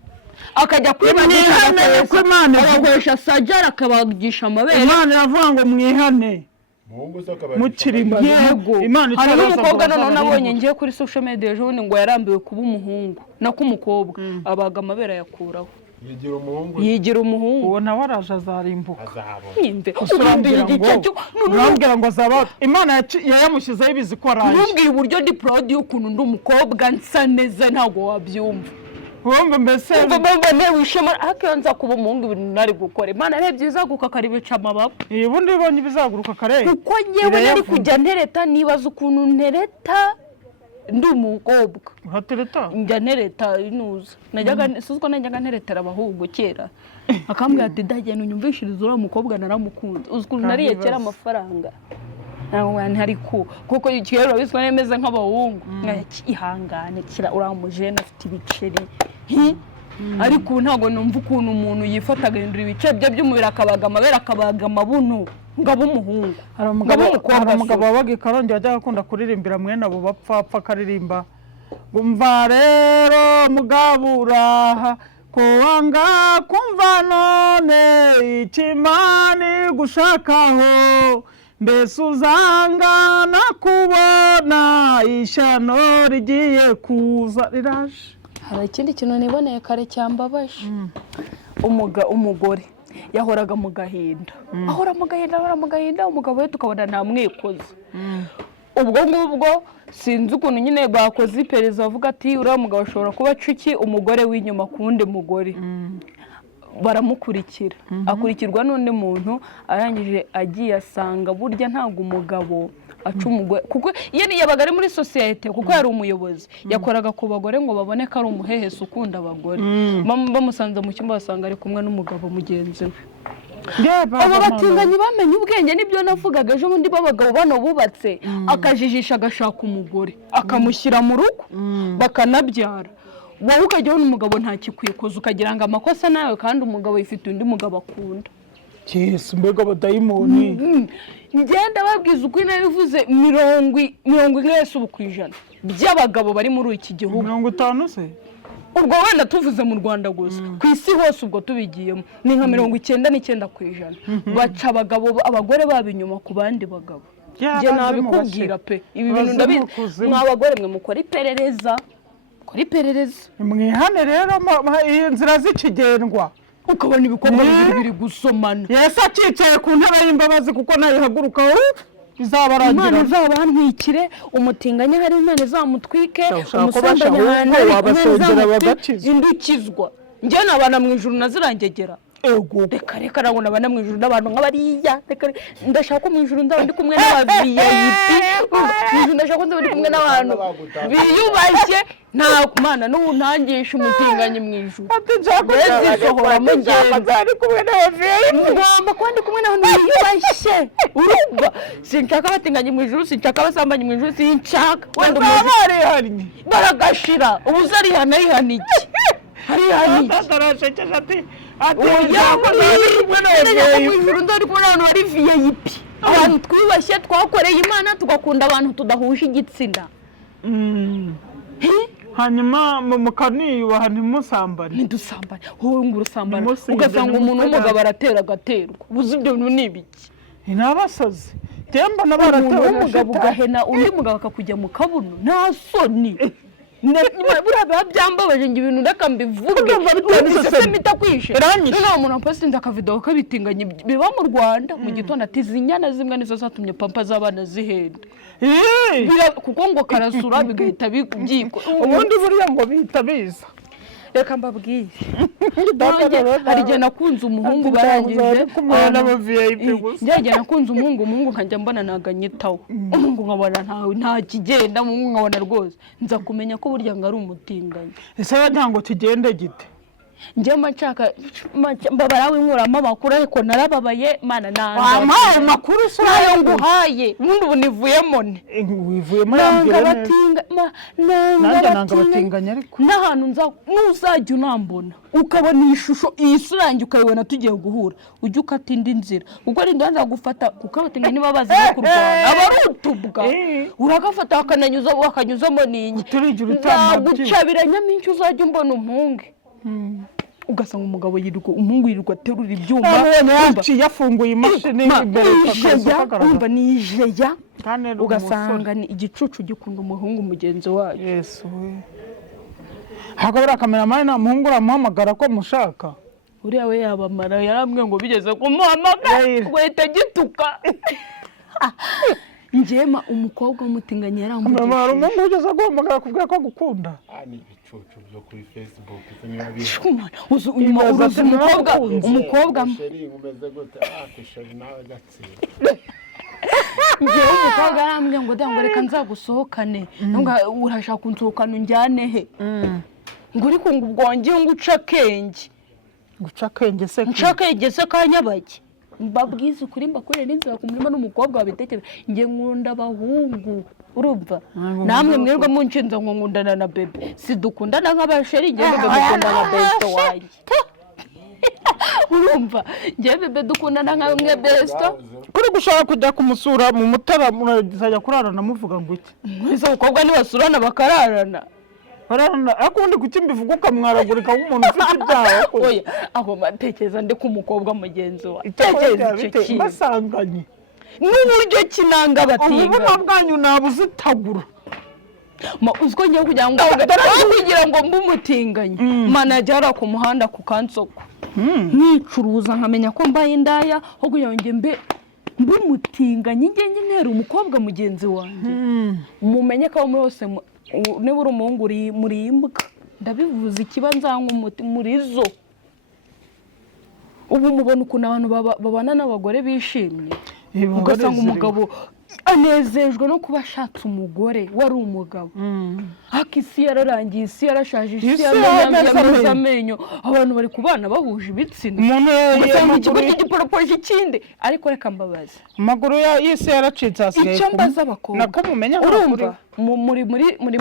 akajya kwibanisha ko Imana agakoresha sajara akabagisha amabere. Imana iravuga ngo mwihane mukirima. Yego hari umukobwa none nabonye ngiye kuri social media ejo bundi ngo yarambiwe kuba umuhungu nako umukobwa abaga amabere yakuraho yigira umuhungu. Uwo nawe araje azarimbuka. Nimbe urambwira ngo azaba Imana yayamushyizeho ibizi ko araje. Urambwira uburyo ndi proud y'ukuntu ndi umukobwa nsa neza ntago wabyumva. Wumva mbese mbamba newishema akiyonza kuba umuhungu ibintu nari gukora. Imana arebye izaguka karibica amababa. Ubundi ibonye bizaguruka kare. Kuko nyewe nari kujya ntereta nibaza ukuntu ntereta ndi umukobwa. Uhatereta? Njya ntereta inuza. Najyaga suzko najyaga nteretera abahungu kera. Akambwira ati dagenda unyumvishiriza uriya mukobwa naramukunze. Ukuntu nariye kera amafaranga. Nawe ntari kuko ikirero bizwa nemeze nk'abahungu. Ihangane kira uramujene afite ibiceri. Ariko ntago numva ukuntu umuntu yifata agahindura ibice bye by'umubiri akabaga amabere akabaga amabuno ngabo umuhungu. Hari umugabo wabaga Karongi wajyaga akunda kuririmbira mwene abo bapfapfa akaririmba umva rero mugaburaha ko wanga kumva none ikimani gushakaho mbese uzangana kubona ishyano rigiye kuza riraje. Hari ikindi kintu niboneye kare cyambabaje. Umugore yahoraga mu gahinda. Ahora mu gahinda umugabo we tukabona nta mwikoze. Ubwo ngubwo sinzi ukuntu nyine bakoze iperereza bavuga ati uriya mugabo ashobora kuba cuki umugore w'inyuma ku wundi mugore. Baramukurikira akurikirwa n'undi muntu arangije agiye asanga burya ntago umugabo aca umugore kuko iyo yabaga ari muri societe kuko yari umuyobozi yakoraga ku bagore ngo babone ko ari umuhehese ukunda abagore. Bamusanze mu cyumba basanga ari kumwe n'umugabo mugenzi we. Abo batinganye bamenye ubwenge nibyo navugaga ejo bundi b'abagabo bano bubatse akajijisha agashaka umugore akamushyira mu rugo bakanabyara. Wowe ukajya ubona umugabo nta kikwikoza ukagira ngo amakosa nawe kandi umugabo yifite undi mugabo akunda. Yesu mbega abadayimoni. Ngenda babwiza uko nabivuze 40 wese ubu kwijana by'abagabo bari muri iki gihugu. 50 se? Ubwo wenda tuvuze mu Rwanda gusa ku isi hose ubwo tubigiyemo ni nka 99 kwijana baca abagore babinyuma ku bandi bagabo. Je nabikubwira pe ibi bintu ndabizi mwabagore mwe mukora iperereza. Mwihane rero iyi nzira zikigendwa. Ukabona ibikorwa biri gusomana. Yesu akicaye ku ntebe y'imbabazi kuko nayihagurukaho izabaragira. Imana izabantwikire umutinganya hari Imana izamutwike umusambanya wabasogera bagakiza indukizwa. Njye nabana mu ijuru nazirangegera. Ego reka nabona abana mu ijuru n'abantu nk'abariya ndashaka ko mu ijuru ndaba ndi kumwe n'abaviyayipi. Ndashaka ko ndaba ndi kumwe n'abantu biyubashye nta Mana n'untangisha umutinganye mu ijuru. Ati nshaka zisohora mu ngendo ari kumwe n'abaviyayipi. Ngomba kwandi kumwe n'abantu biyubashye. Urumva sinshaka batinganye mu ijuru sinshaka basambanye mu ijuru sinshaka wenda umuntu baragashira ubuzari hana iki hari atarashekeje ati VIP abantu twibashye twakoreye Imana tugakunda abantu tudahuje igitsina. Hanyuma mukaniyubaha ntimusambane. Ntidusambane wowe ngo urusambane ugasanga umuntu w'umugabo aratera agaterwa ubuze ibyo bintu n'ibiki. N'abasazi temba n'abaratewe umugabo ugahena undi mugabo akakujya mu kabuno nta soni. Buriya byambabaje ngo ibintu reka mbivuge se mitakwishe none umuntu apostinze akavideo kabitinganye biba mu Rwanda mu gitondo ati zinyana zimwe nizo zatumye pampa z'abana zihenda kuko ngo karasura bigahita byiko ubundi buriya ngo bihita biza reka mbabwire hari igihe nakunze umuhungu barangije njye nakunze umuhungu nkajya mbona naganyitaho umuhungu nkabona nta kigenda umuhungu nkabona rwose nza kumenya ko burya ngo ari umutinganyi ese ntabwo kigende gite njye machaka mbabara winkuramo amakuru ariko narababaye mana nanga wampaye amakuru nayo nguhaye ubundi ubunivuyemo ne wivuyemo nanga batinga nanga batinganya ariko n'ahantu nuzajya unambona ukabona ishusho isurange ukayibona tugiye guhura ujye ukata indi nzira ubwo ari ndanza gufata kuko abatinga niba bazi no kurwana abarutubwa uragafata akanyuzamo n'inyi gucabiranya minshi uzajya umbona umpunge ugasanga umugabo umuhungu yirirwa aterura ibyuma yaciye yafunguye imashini imbere urumva nijeya ugasanga ni igicucu gikunda umuhungu mugenzi wayo Yesu we hagabura kameramani nta muhungu uramuhamagara ko mushaka uriya we yabamara yarambwiye ngo bigeze kumuhamagara wahita gituka njyema umukobwa w'umutinganyi yarambwiye umuhungu ugeze guhamagara kubwira ko gukunda ibicucu byo kuri Facebook niba bihe uruzi umukobwa umeze gute akishari nawe gatsira njyewe umukobwa yarambwiye ngo dango reka nzagusohokane urashaka kunsohokana unjyane he ngo ariko ngo ubwongeye ngo uca akenge se kanyabaki mbabwize ukuri mbakorere n'inzira ku murima n'umukobwa wabitekera njye nkunda abahungu urumva namwe mwebwe munshinza ngo nkundana na bebe sidukundana nk'abasheri njye bebe mukunda na besto wanjye urumva njye bebe dukundana nka mwe besto uri gushaka kujya kumusura mu mutara murajya kurarana muvuga ngo iki mwese abakobwa nibasurana bakararana akundi kuki mbivuga ukamwaragurika nk'umuntu ufite ibyaha oya aho batekereza ndi ku mukobwa mugenzi wawe tekereza basanganye n'uburyo kinanga batinga ubuzima bwanyu nabuzitagura uziko ngiye kugira ngo mbe umutinganyi manager ara ku muhanda ku kansoko nkicuruza nkamenya ko mbaye indaya aho kugira ngo mbe umutinganyi njye ntera umukobwa mugenzi wanjye mumenye ko muri hose niba uri umuhungu muri imbwa ndabivuze ikibanza muri zo ubu mubona ukuntu abantu babana n'abagore bishimye ugasanga umugabo anezejwe no kuba ashatse umugore wari umugabo ariko isi yararangiye isi yarashaje isi yameze amenyo abantu bari kubana bahuje ibitsina ugasanga ikigo cy'igiporopoje ikindi ariko reka mbabaza amaguru y'isi yaracitse hasigaye icyo mbaza abakobwa nako mumenya urumva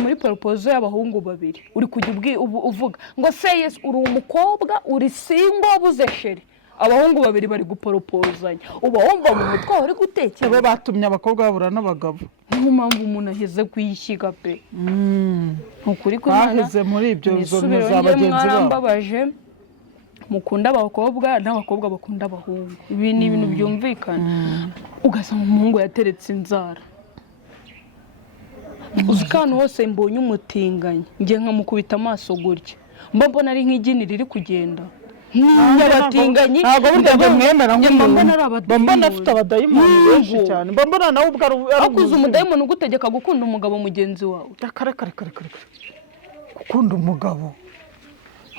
muri poropozo y'abahungu babiri uri kujya uvuga ngo se yes uri umukobwa uri singo wabuze sheri abahungu babiri bari guporopozanya uba wumva mu mutwe uri gutekera bo batumye abakobwa babura n'abagabo niyo mpamvu umuntu aheze kuyishyiga pe ukuri ko baheze muri ibyo zone za bagenzi babo mukunda abakobwa n'abakobwa bakunda abahungu ibi ni ibintu byumvikana ugasanga umuhungu yateretse inzara uzikana hose mbonye umutinganyi ngiye nkamukubita amaso gutya mbona ari nk'igini riri kugenda n'abatinganyi ntabwo burya mwemera nk'umuntu mbona afite abadayimoni benshi cyane mbona nawe ubwo ari akuze umudayimoni ugutegeka gukunda umugabo mugenzi wawe kare gukunda umugabo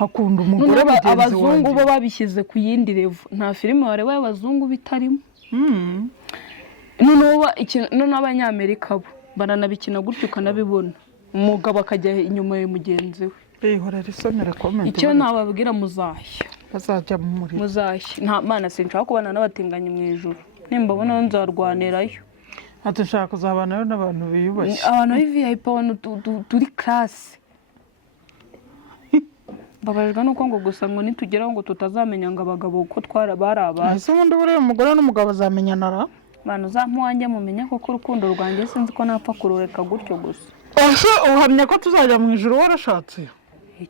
akunda umugore mugenzi wawe abazungu bo babishyize ku yindi revo nta filime wareba y'abazungu bitarimo noneho abanyamerika bo baranabikina gutyo ukanabibona umugabo akajya inyuma ya mugenzi we icyo nababwira muzashya bazajya mu muriro muzashya nta mana sinshaka kubana n'abatinganyi mu ijuru nimbabona nzarwanirayo dushaka kuzabanayo n'abantu biyubashye abantu b'i VIP abantu turi classe babajwe nuko ngo gusa ngo nitugeraho ngo tutazamenya ngo abagabo uko bari abazi ese ubundi buriya umugore n'umugabo bazamenyana ra bantu uzamuwanjye mumenya ko urukundo rwanjye sinzi ko napfa kurureka gutyo gusa ese uhamya ko tuzajya mu ijuru warashatse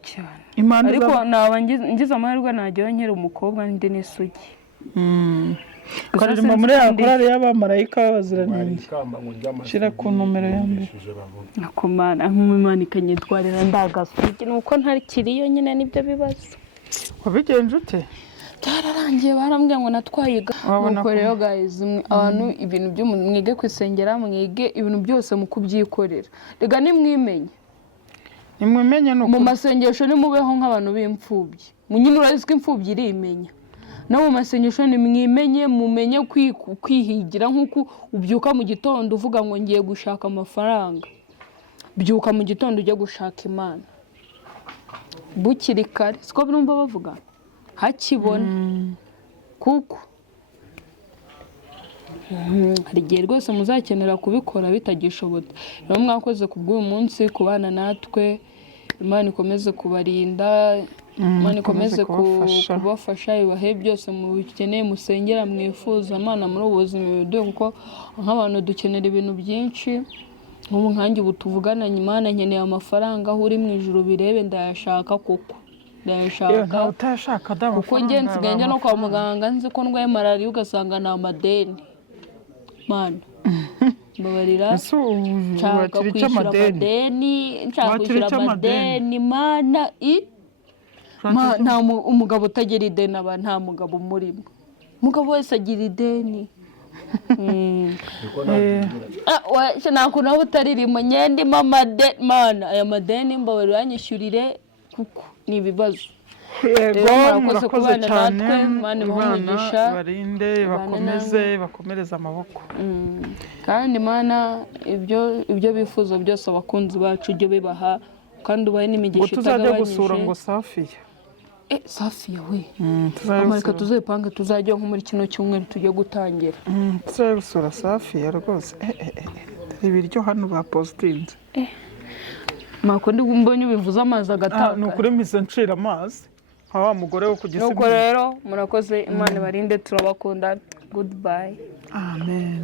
cyane ariko naba ngize amahirwe najyayo nkiri umukobwa ndi n'isugi ukaririmba muri ya korali y'abamarayika b'abaziranenge shira ku nomero ya mbere nakomana nk'umwana ikanyitwarira ndagasugi nuko ntakiriyo nyine nibyo bibazo wabigenje ute byararangiye barambwiye ngo natwaye nuko rero guys abantu ibintu byo mwige kwisengera mwige ibintu byose mu kubyikorera rega nimwimenye nimwimenye no mu masengesho nimubeho nk'abantu b'imfubyi nyine urazi ko imfubyi irimenya no mu masengesho nimwimenye mumenye kwihigira nk'uko ubyuka mu gitondo uvuga ngo ngiye gushaka amafaranga byuka mu gitondo ujya gushaka Imana bukiri kare siko birumva bavuga hakibona kuko hari igihe rwose muzakenera kubikora bitagishobotse rero mwakoze ku bw'uyu munsi kubana natwe Imana ikomeze kubarinda Imana ikomeze kubafasha ibahe byose mubikeneye musengera mwifuza Imana muri ubu buzima biduhe kuko nk'abantu dukenera ibintu byinshi nk'ubu nkanjye ubu tuvugana Imana nkeneye amafaranga aho uri mu ijuru birebe ndayashaka kuko ndayashaka kuko njye nsigaye njya no kwa muganga nzi ko ndwaye malariya ugasanga ni amadeni Mana mbabarira nshaka kwishyura amadeni Mana nta umugabo utagira ideni aba nta mugabo umurimo umugabo wese agira ideni nakuntu aho utaririmo nyendimo amadeni Mana aya madeni mbabarira yanyishyurire kuko ni ibibazo yego murakoze cyane Imana barinde bakomereze amaboko kandi Imana ibyo bifuza byose abakunzi bacu ujye bibaha kandi ubahe n'imigisha itagabanyije tuzajya gusura ngo Safiya Safiya we amareka tuzayipanga tuzajya nko muri kino cyumweru tujye gutangira tuzajya gusura Safiya rwose ibiryo hano bapositinze mako ndi mbonye ubivuze amazi agataka ni ukuri mise ncira amazi wa mugore wo kugisima nuko rero murakoze Imana barinde turabakunda goodbye amen